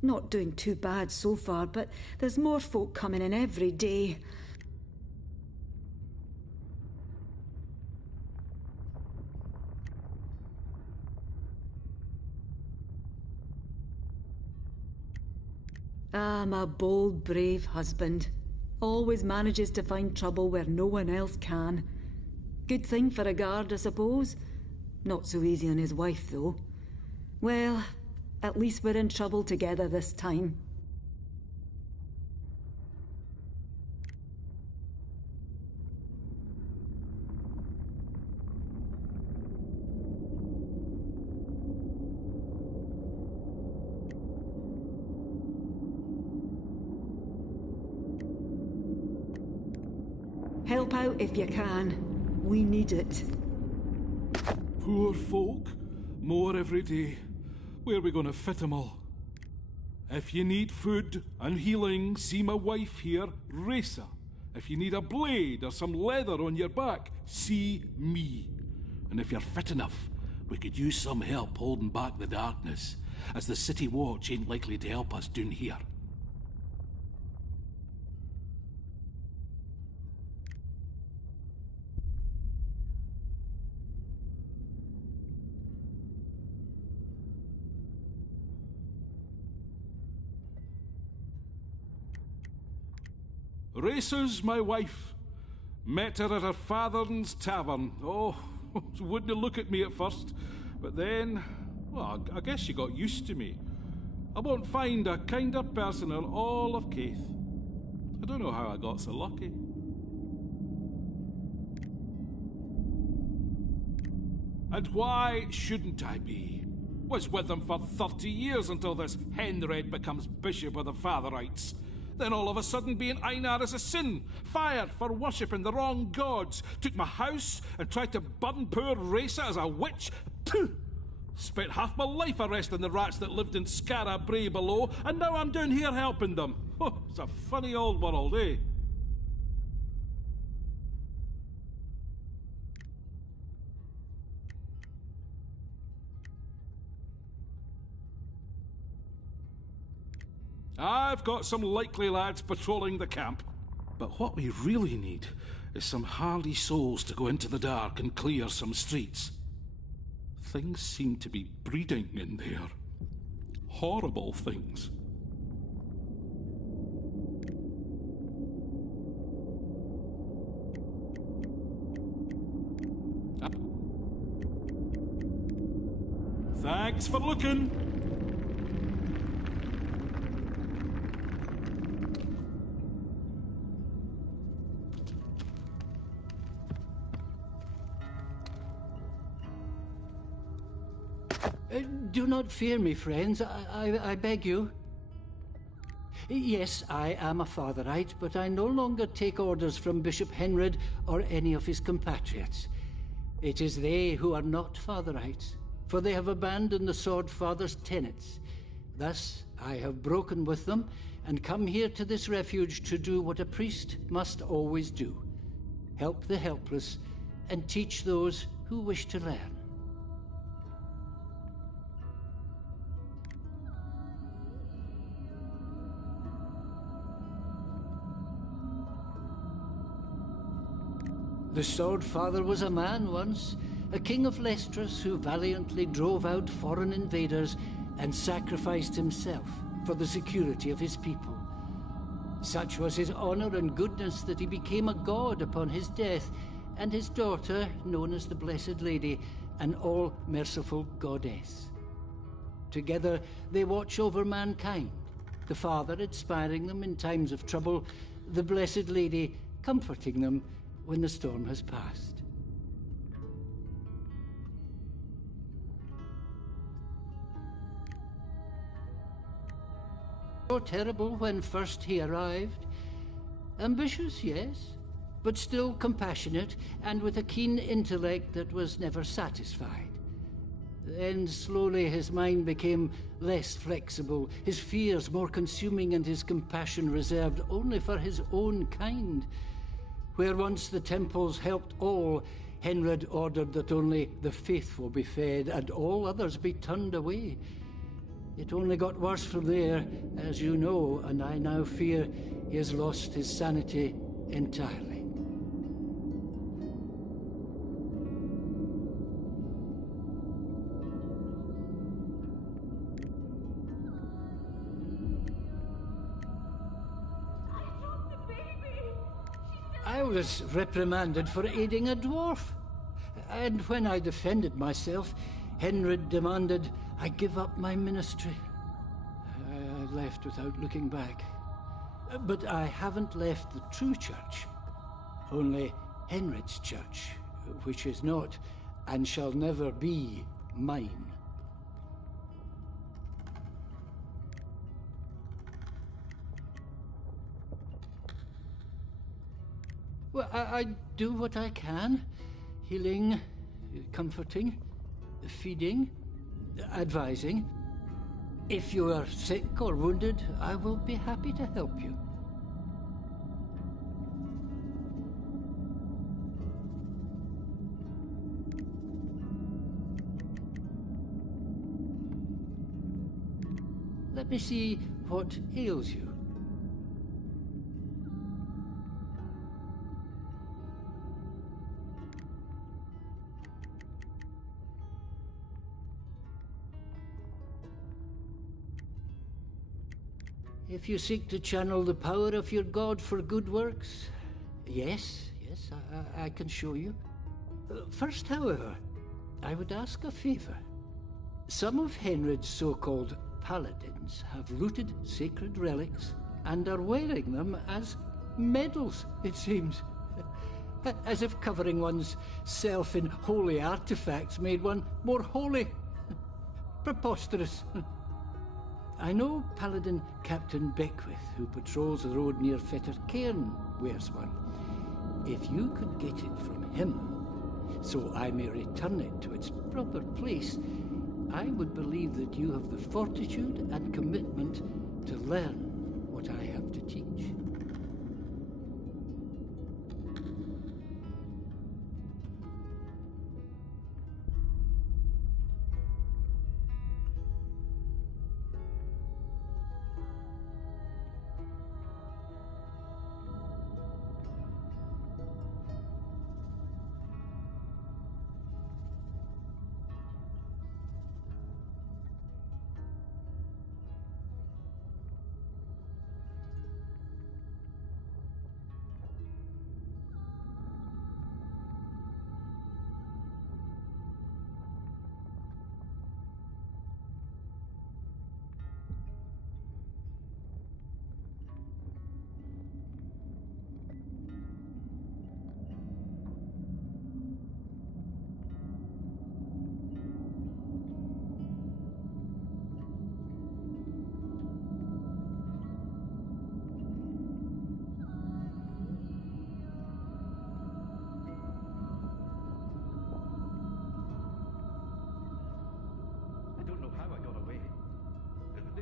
Not doing too bad so far, but there's more folk coming in every day. Ah, my bold, brave husband. Always manages to find trouble where no one else can. Good thing for a guard, I suppose. Not so easy on his wife, though. Well, at least we're in trouble together this time. Help out if you can. We need it. Poor folk. More every day. Where are we going to fit them all? If you need food and healing, see my wife here, Raisa. If you need a blade or some leather on your back, see me. And if you're fit enough, we could use some help holding back the darkness, as the city watch ain't likely to help us down here. Raisa's my wife. Met her at her father's tavern. Oh, wouldn't look at me at first, but then, well, I guess she got used to me. I won't find a kinder person in all of Caith. I don't know how I got so lucky. And why shouldn't I be? Was with them for 30 years until this Henred becomes bishop of the Fatherites. Then all of a sudden being Einar is a sin, fired for worshipping the wrong gods, took my house and tried to burn poor Raisa as a witch. Pooh! Spent half my life arresting the rats that lived in Skara Brae below, and now I'm down here helping them. Oh, it's a funny old world, eh? I've got some likely lads patrolling the camp. But what we really need is some hardy souls to go into the dark and clear some streets. Things seem to be breeding in there. Horrible things. Thanks for looking. Do not fear me, friends. I beg you. Yes, I am a Fatherite, but I no longer take orders from Bishop Henred or any of his compatriots. It is they who are not Fatherites, for they have abandoned the Sword Father's tenets. Thus, I have broken with them and come here to this refuge to do what a priest must always do: help the helpless and teach those who wish to learn. The Sword Father was a man once, a king of Lestras who valiantly drove out foreign invaders and sacrificed himself for the security of his people. Such was his honor and goodness that he became a god upon his death, and his daughter, known as the Blessed Lady, an all-merciful goddess. Together they watch over mankind, the Father inspiring them in times of trouble, the Blessed Lady comforting them when the storm has passed. So terrible when first he arrived. Ambitious, yes, but still compassionate and with a keen intellect that was never satisfied. Then slowly his mind became less flexible, his fears more consuming and his compassion reserved only for his own kind. Where once the temples helped all, Henred ordered that only the faithful be fed and all others be turned away. It only got worse from there, as you know, and I now fear he has lost his sanity entirely. I was reprimanded for aiding a dwarf. And when I defended myself, Henred demanded I give up my ministry. I left without looking back. But I haven't left the true church. Only Henred's church, which is not and shall never be mine. Well, I do what I can. Healing, comforting, feeding, advising. If you are sick or wounded, I will be happy to help you. Let me see what ails you. If you seek to channel the power of your god for good works, yes, I can show you. First, however, I would ask a favor. Some of Henred's so-called paladins have looted sacred relics and are wearing them as medals, it seems. As if covering one's self in holy artifacts made one more holy. Preposterous. I know Paladin Captain Beckwith, who patrols the road near Fetter Cairn, wears one. If you could get it from him, so I may return it to its proper place, I would believe that you have the fortitude and commitment to learn what I have to teach.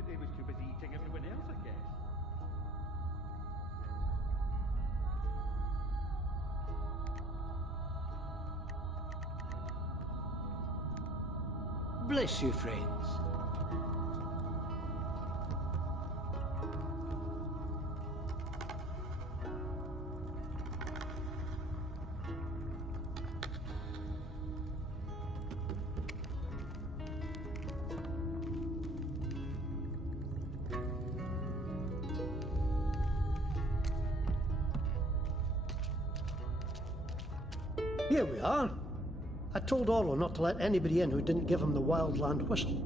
They was too busy eating everyone else, I guess. Bless you, friends. Here we are. I told Orlo not to let anybody in who didn't give him the Wildland whistle.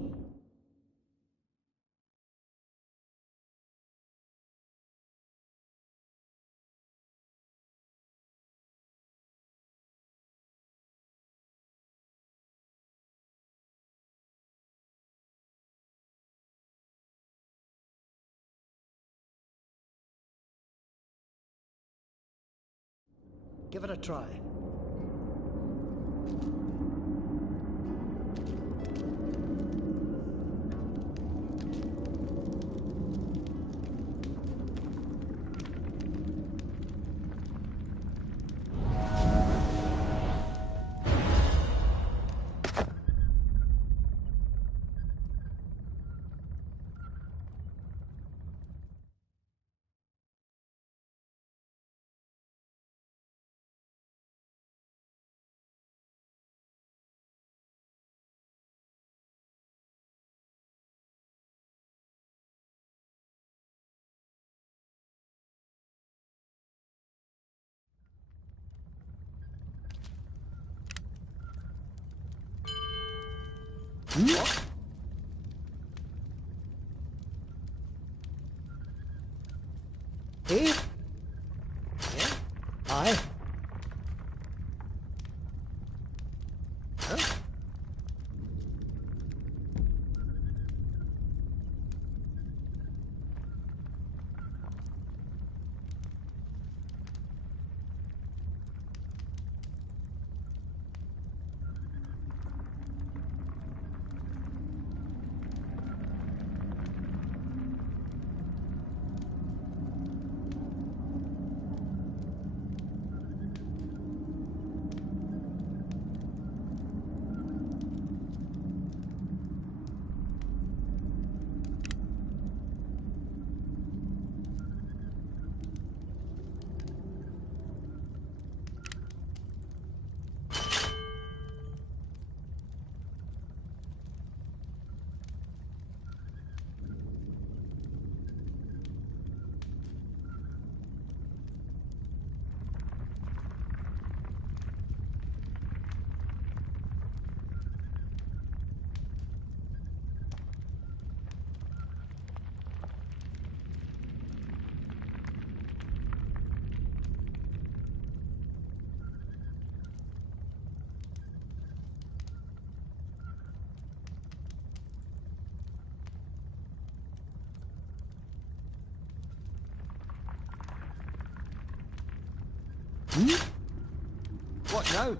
Give it a try. Eh? Aye. Huh? What now?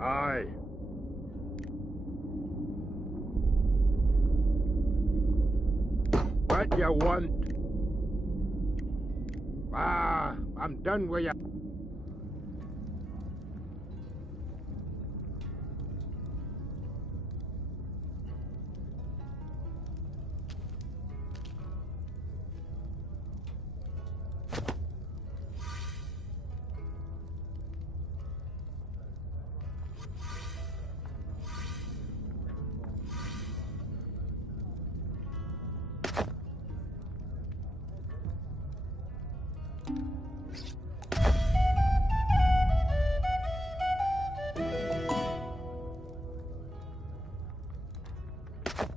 Aye. What you want? Ah, I'm done with you.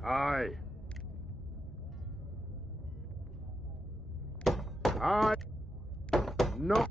Aye. Aye. No.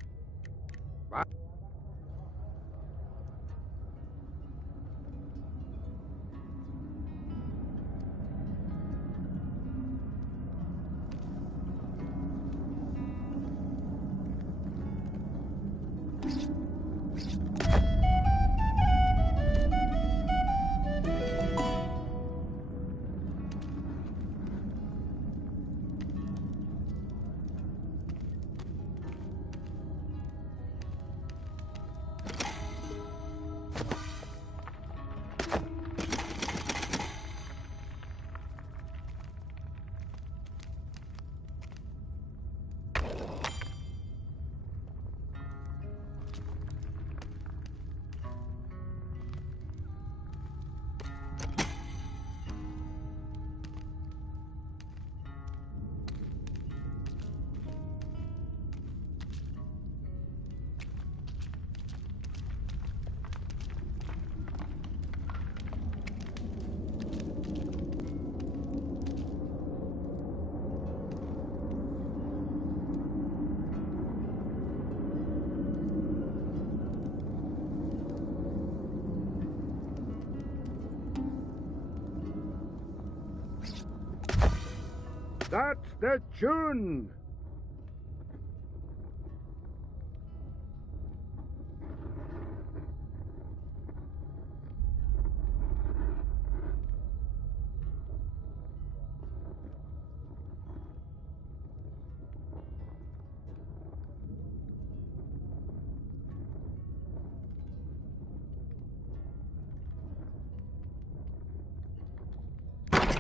That's the tune!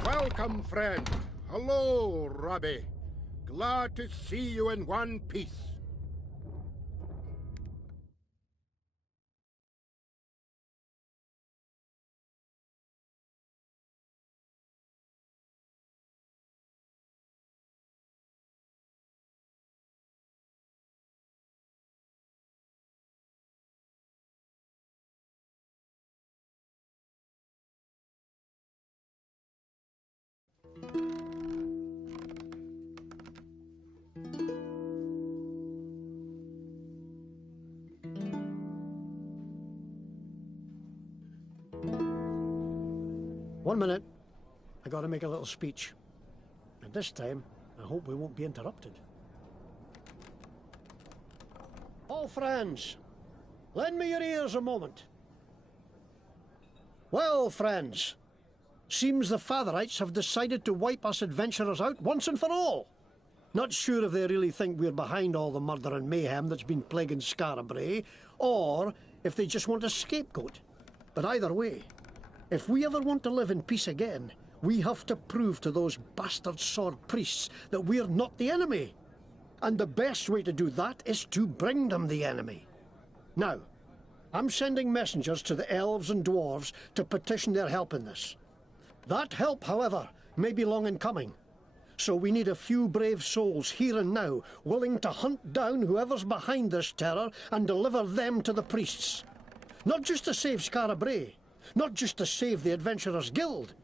Welcome, friend. Hello, Robbie. Glad to see you in one piece. One minute. I gotta make a little speech. And this time, I hope we won't be interrupted. All friends, lend me your ears a moment. Well, friends, seems the Fatherites have decided to wipe us adventurers out once and for all. Not sure if they really think we're behind all the murder and mayhem that's been plaguing Scarabray, or if they just want a scapegoat. But either way, if we ever want to live in peace again, we have to prove to those bastard sword priests that we're not the enemy. And the best way to do that is to bring them the enemy. Now, I'm sending messengers to the elves and dwarves to petition their help in this. That help, however, may be long in coming. So we need a few brave souls here and now, willing to hunt down whoever's behind this terror and deliver them to the priests. Not just to save Scarabray, not just to save the Adventurers Guild,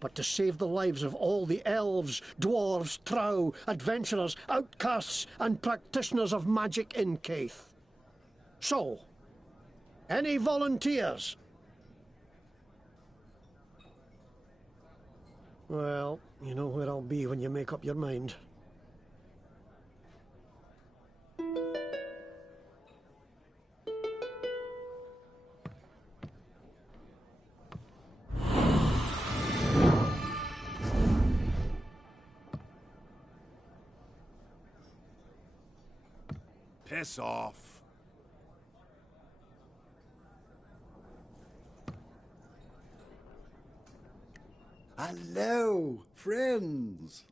but to save the lives of all the elves, dwarves, trow, adventurers, outcasts, and practitioners of magic in Caith. So, any volunteers? Well, you know where I'll be when you make up your mind. Piss off. Hello, friends.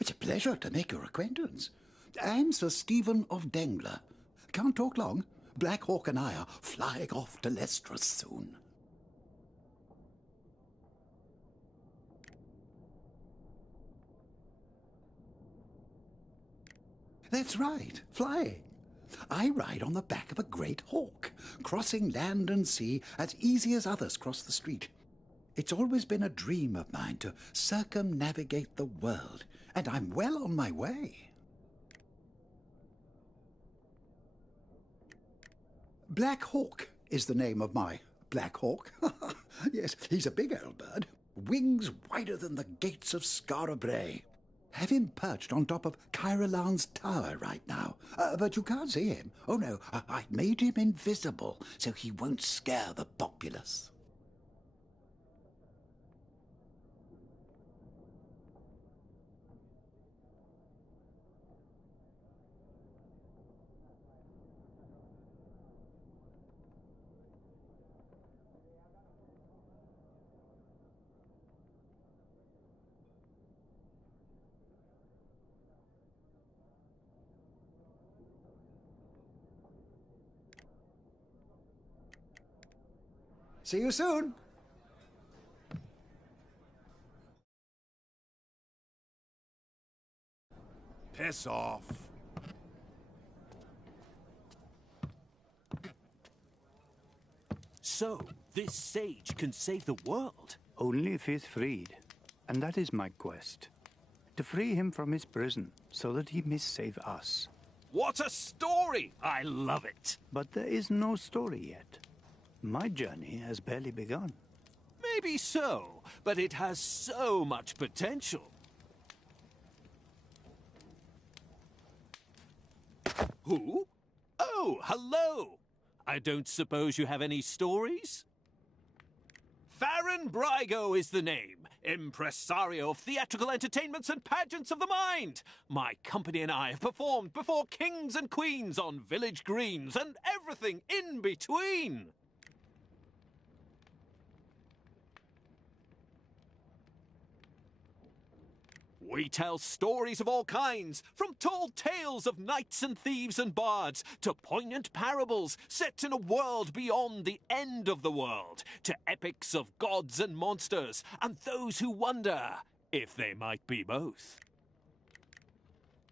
It's a pleasure to make your acquaintance. I'm Sir Stephen of Dengler. Can't talk long. Black Hawk and I are flying off to Lestras soon. That's right, flying. I ride on the back of a great hawk, crossing land and sea as easy as others cross the street. It's always been a dream of mine to circumnavigate the world, and I'm well on my way. Black Hawk is the name of my Black Hawk. Yes, he's a big old bird. Wings wider than the gates of Scarabray. Have him perched on top of Kyralan's tower right now. But you can't see him. Oh no, I made him invisible so he won't scare the populace. See you soon. Piss off. So, this sage can save the world? Only if he's freed. And that is my quest. To free him from his prison, so that he may save us. What a story! I love it! But there is no story yet. My journey has barely begun. Maybe so, but it has so much potential. Who? Oh, hello! I don't suppose you have any stories? Farron Brygo is the name, impresario of theatrical entertainments and pageants of the mind. My company and I have performed before kings and queens on village greens and everything in between. We tell stories of all kinds, from tall tales of knights and thieves and bards, to poignant parables set in a world beyond the end of the world, to epics of gods and monsters, and those who wonder if they might be both.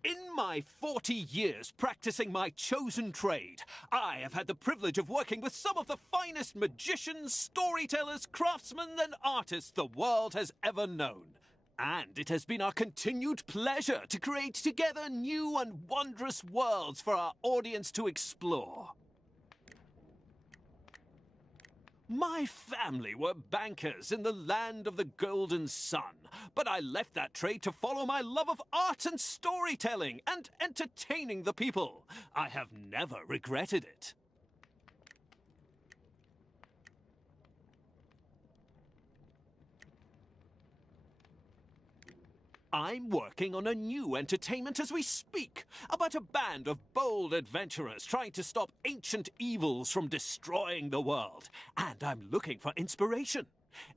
In my 40 years practicing my chosen trade, I have had the privilege of working with some of the finest magicians, storytellers, craftsmen, and artists the world has ever known. And it has been our continued pleasure to create together new and wondrous worlds for our audience to explore. My family were bankers in the land of the golden sun, but I left that trade to follow my love of art and storytelling and entertaining the people. I have never regretted it. I'm working on a new entertainment as we speak, about a band of bold adventurers trying to stop ancient evils from destroying the world. And I'm looking for inspiration.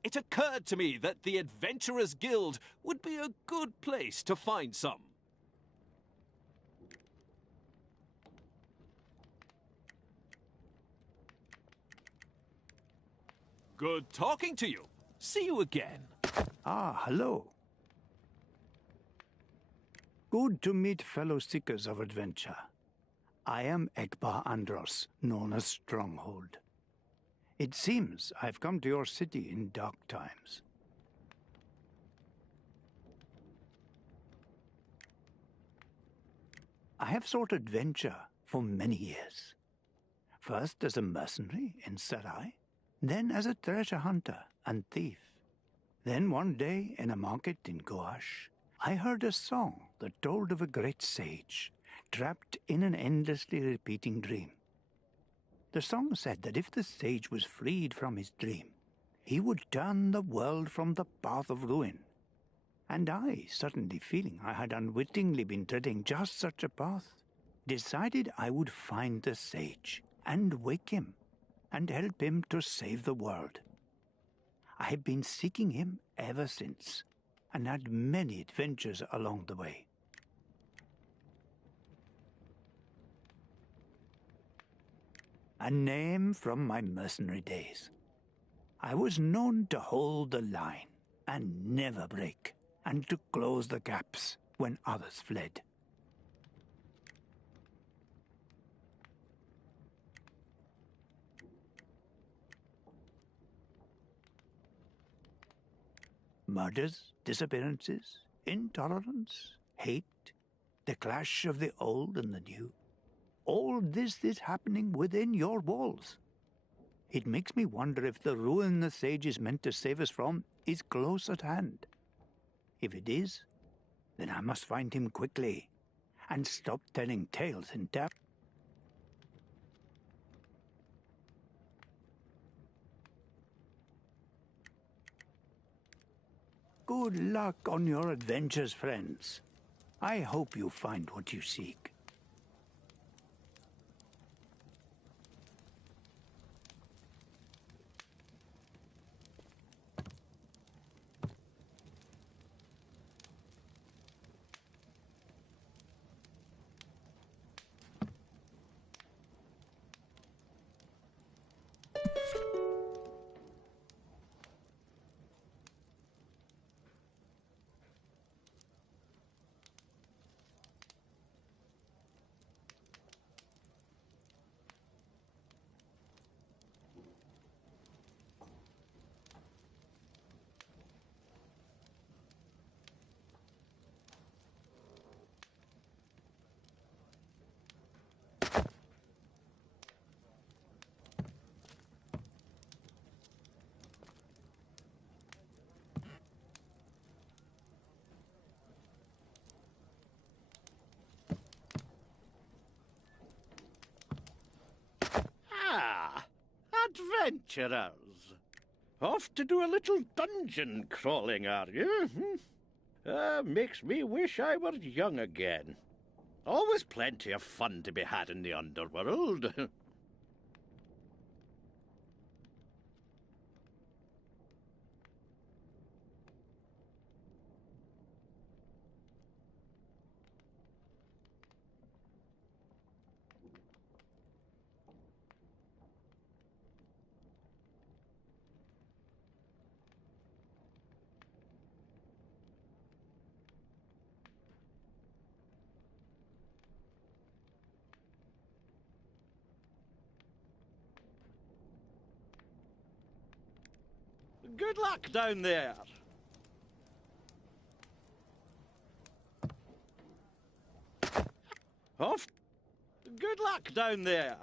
It occurred to me that the Adventurers Guild would be a good place to find some. Good talking to you. See you again. Ah, hello. Good to meet fellow seekers of adventure. I am Egbar Andros, known as Stronghold. It seems I've come to your city in dark times. I have sought adventure for many years. First as a mercenary in Sarai, then as a treasure hunter and thief. Then one day in a market in Gouache, I heard a song that told of a great sage, trapped in an endlessly repeating dream. The song said that if the sage was freed from his dream, he would turn the world from the path of ruin. And I, suddenly feeling I had unwittingly been treading just such a path, decided I would find the sage and wake him and help him to save the world. I have been seeking him ever since, and had many adventures along the way. A name from my mercenary days. I was known to hold the line and never break, and to close the gaps when others fled. Murders, disappearances, intolerance, hate, the clash of the old and the new. All this is happening within your walls. It makes me wonder if the ruin the sage is meant to save us from is close at hand. If it is, then I must find him quickly and stop telling tales in depth. Good luck on your adventures, friends. I hope you find what you seek. adventurers. Off to do a little dungeon crawling, are you? Makes me wish I were young again. Always plenty of fun to be had in the underworld. Good luck down there. Off. Good luck down there.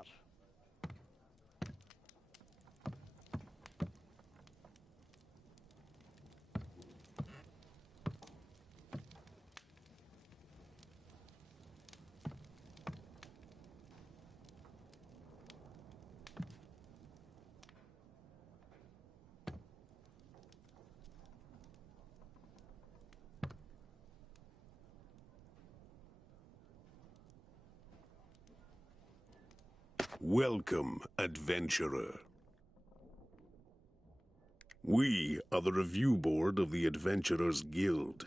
Welcome, adventurer. We are the review board of the Adventurers Guild.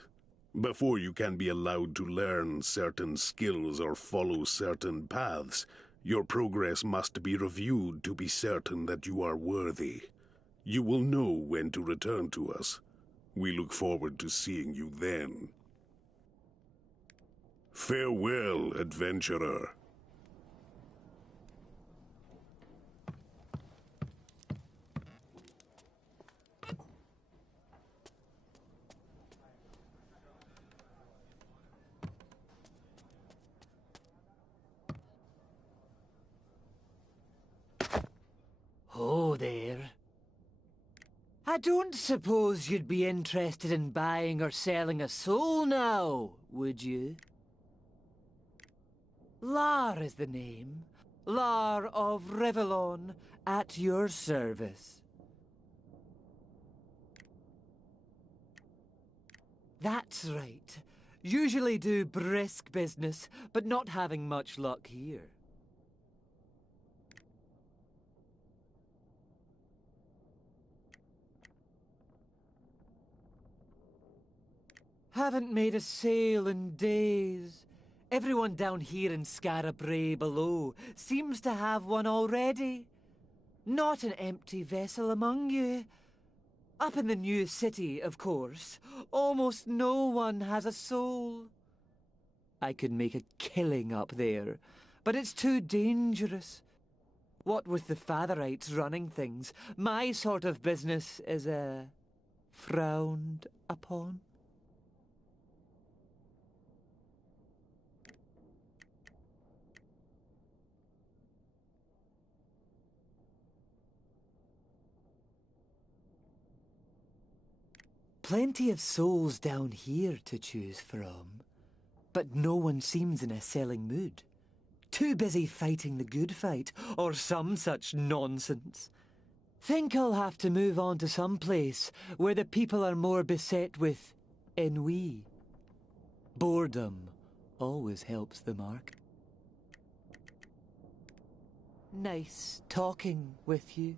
Before you can be allowed to learn certain skills or follow certain paths, your progress must be reviewed to be certain that you are worthy. You will know when to return to us. We look forward to seeing you then. Farewell, adventurer. Oh, there. I don't suppose you'd be interested in buying or selling a soul now, would you? Lar is the name. Lar of Revellon, at your service. That's right. Usually do brisk business, but not having much luck here. Haven't made a sale in days. Everyone down here in Scarabray below seems to have one already. Not an empty vessel among you. Up in the new city, of course, almost no one has a soul. I could make a killing up there, but it's too dangerous. What with the Fatherites running things, my sort of business is, frowned upon. Plenty of souls down here to choose from, but no one seems in a selling mood. Too busy fighting the good fight, or some such nonsense. Think I'll have to move on to some place where the people are more beset with ennui. Boredom always helps the mark. Nice talking with you.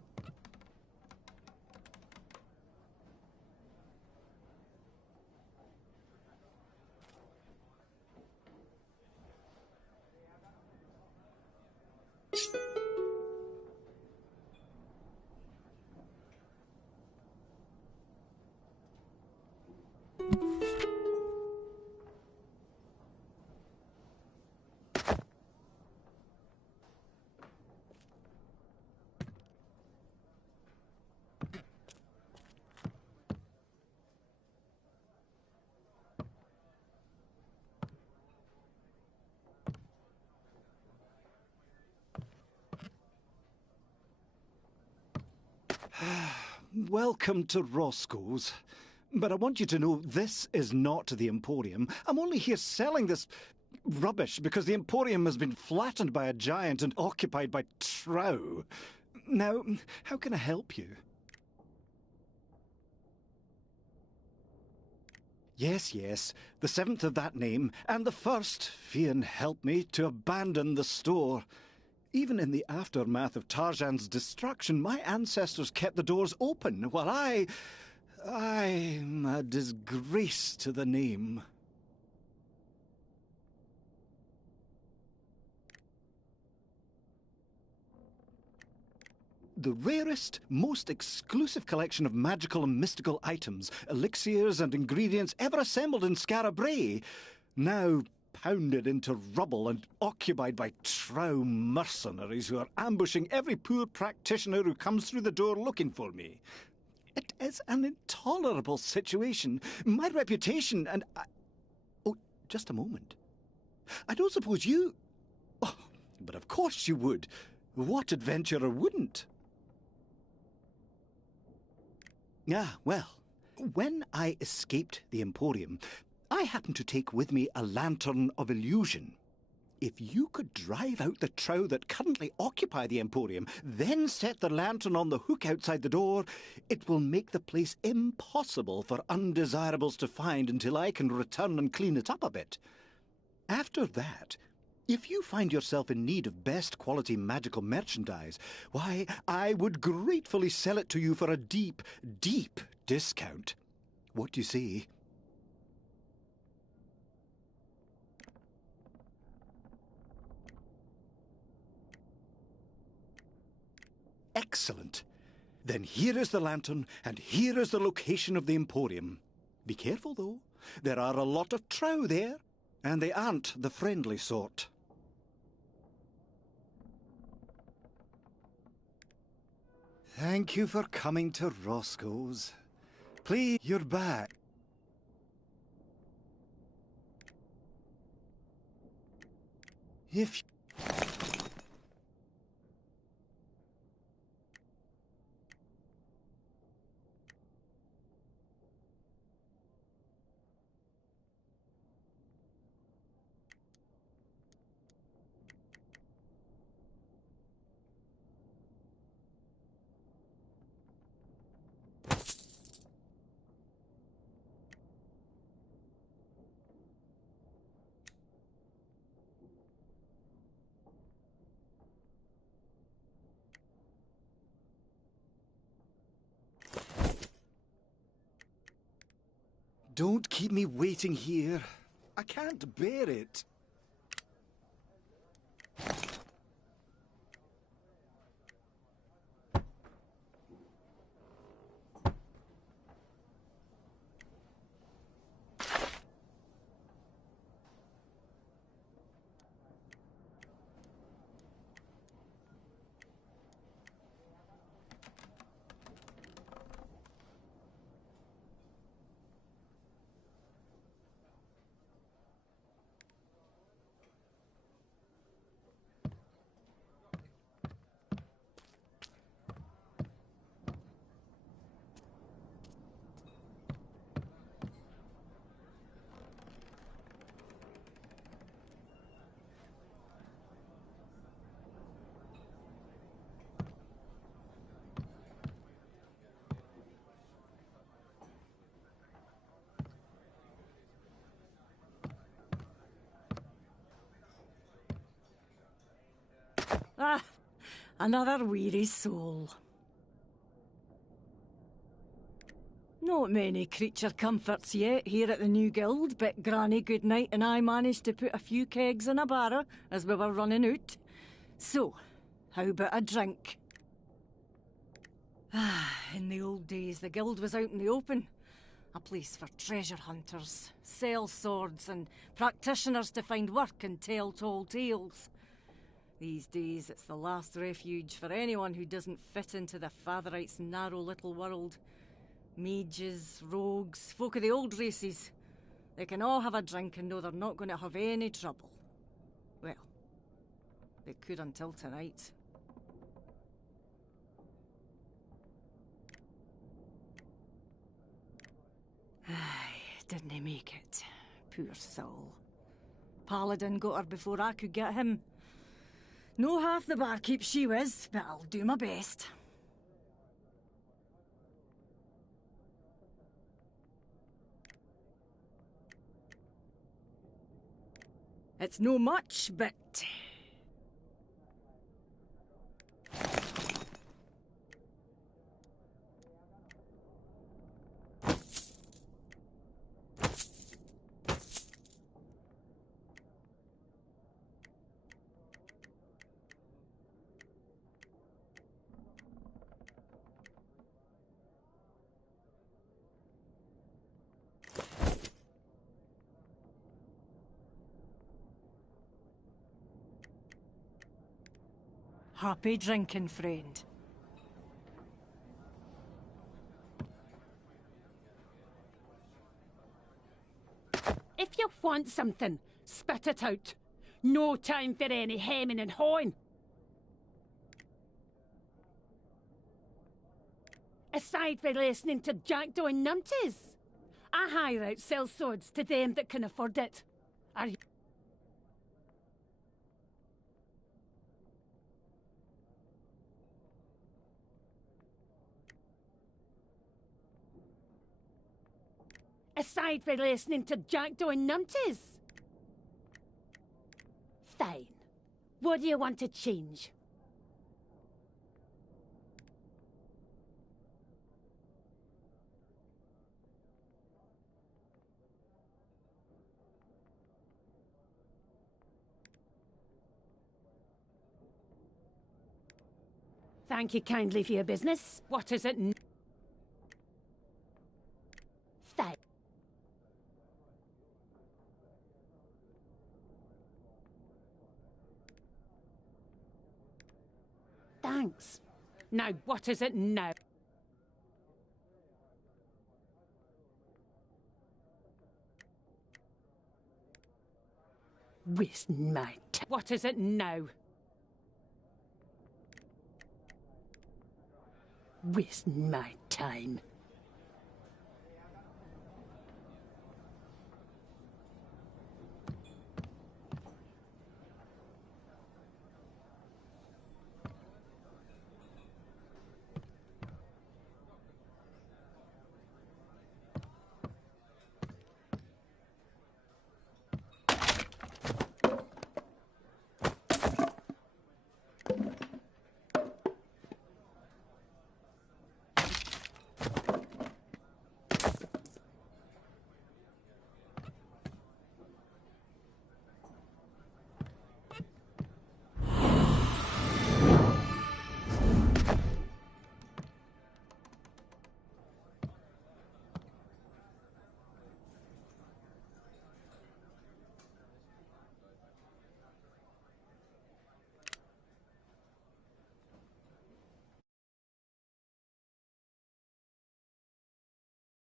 Welcome to Roscoe's. But I want you to know this is not the Emporium. I'm only here selling this rubbish because the Emporium has been flattened by a giant and occupied by Trow. Now, how can I help you? Yes, yes, the 7th of that name, and the first, Fian help me, to abandon the store. Even in the aftermath of Tarzan's destruction, my ancestors kept the doors open, while I'm a disgrace to the name. The rarest, most exclusive collection of magical and mystical items, elixirs and ingredients ever assembled in Skara Brae, now pounded into rubble and occupied by trow mercenaries who are ambushing every poor practitioner who comes through the door looking for me. It is an intolerable situation. My reputation and... Oh, just a moment. I don't suppose you... Oh, but of course you would. What adventurer wouldn't? Ah, well, when I escaped the Emporium, I happened to take with me a lantern of illusion. If you could drive out the trow that currently occupy the Emporium, then set the lantern on the hook outside the door, it will make the place impossible for undesirables to find until I can return and clean it up a bit. After that, if you find yourself in need of best quality magical merchandise, why, I would gratefully sell it to you for a deep, deep discount. What do you say? Excellent. Then here is the lantern, and here is the location of the Emporium. Be careful, though. There are a lot of trow there, and they aren't the friendly sort. Thank you for coming to Roscoe's. Please, you're back. If... Don't keep me waiting here. I can't bear it. Ah, another weary soul. Not many creature comforts yet here at the new guild, but Granny Goodnight and I managed to put a few kegs in a barrow as we were running out. So, how about a drink? Ah, in the old days, the guild was out in the open. A place for treasure hunters, sell swords, and practitioners to find work and tell tall tales. These days, it's the last refuge for anyone who doesn't fit into the Fatherites' narrow little world. Mages, rogues, folk of the old races. They can all have a drink and know they're not going to have any trouble. Well, they could until tonight. Aye, didn't he make it? Poor soul. Paladin got her before I could get him. No half the barkeep she was, but I'll do my best. It's no much, but... Happy drinking, friend. If you want something, spit it out. No time for any hemming and hawing. Aside from listening to jackdaw and numpties, I hire out sell swords to them that can afford it. Are you... Aside from listening to jackdaw and numpties? Fine. What do you want to change? Thank you kindly for your business. What is it? Fine. Thanks. Now, what is it now? Wasting my time. What is it now? Wasting my time.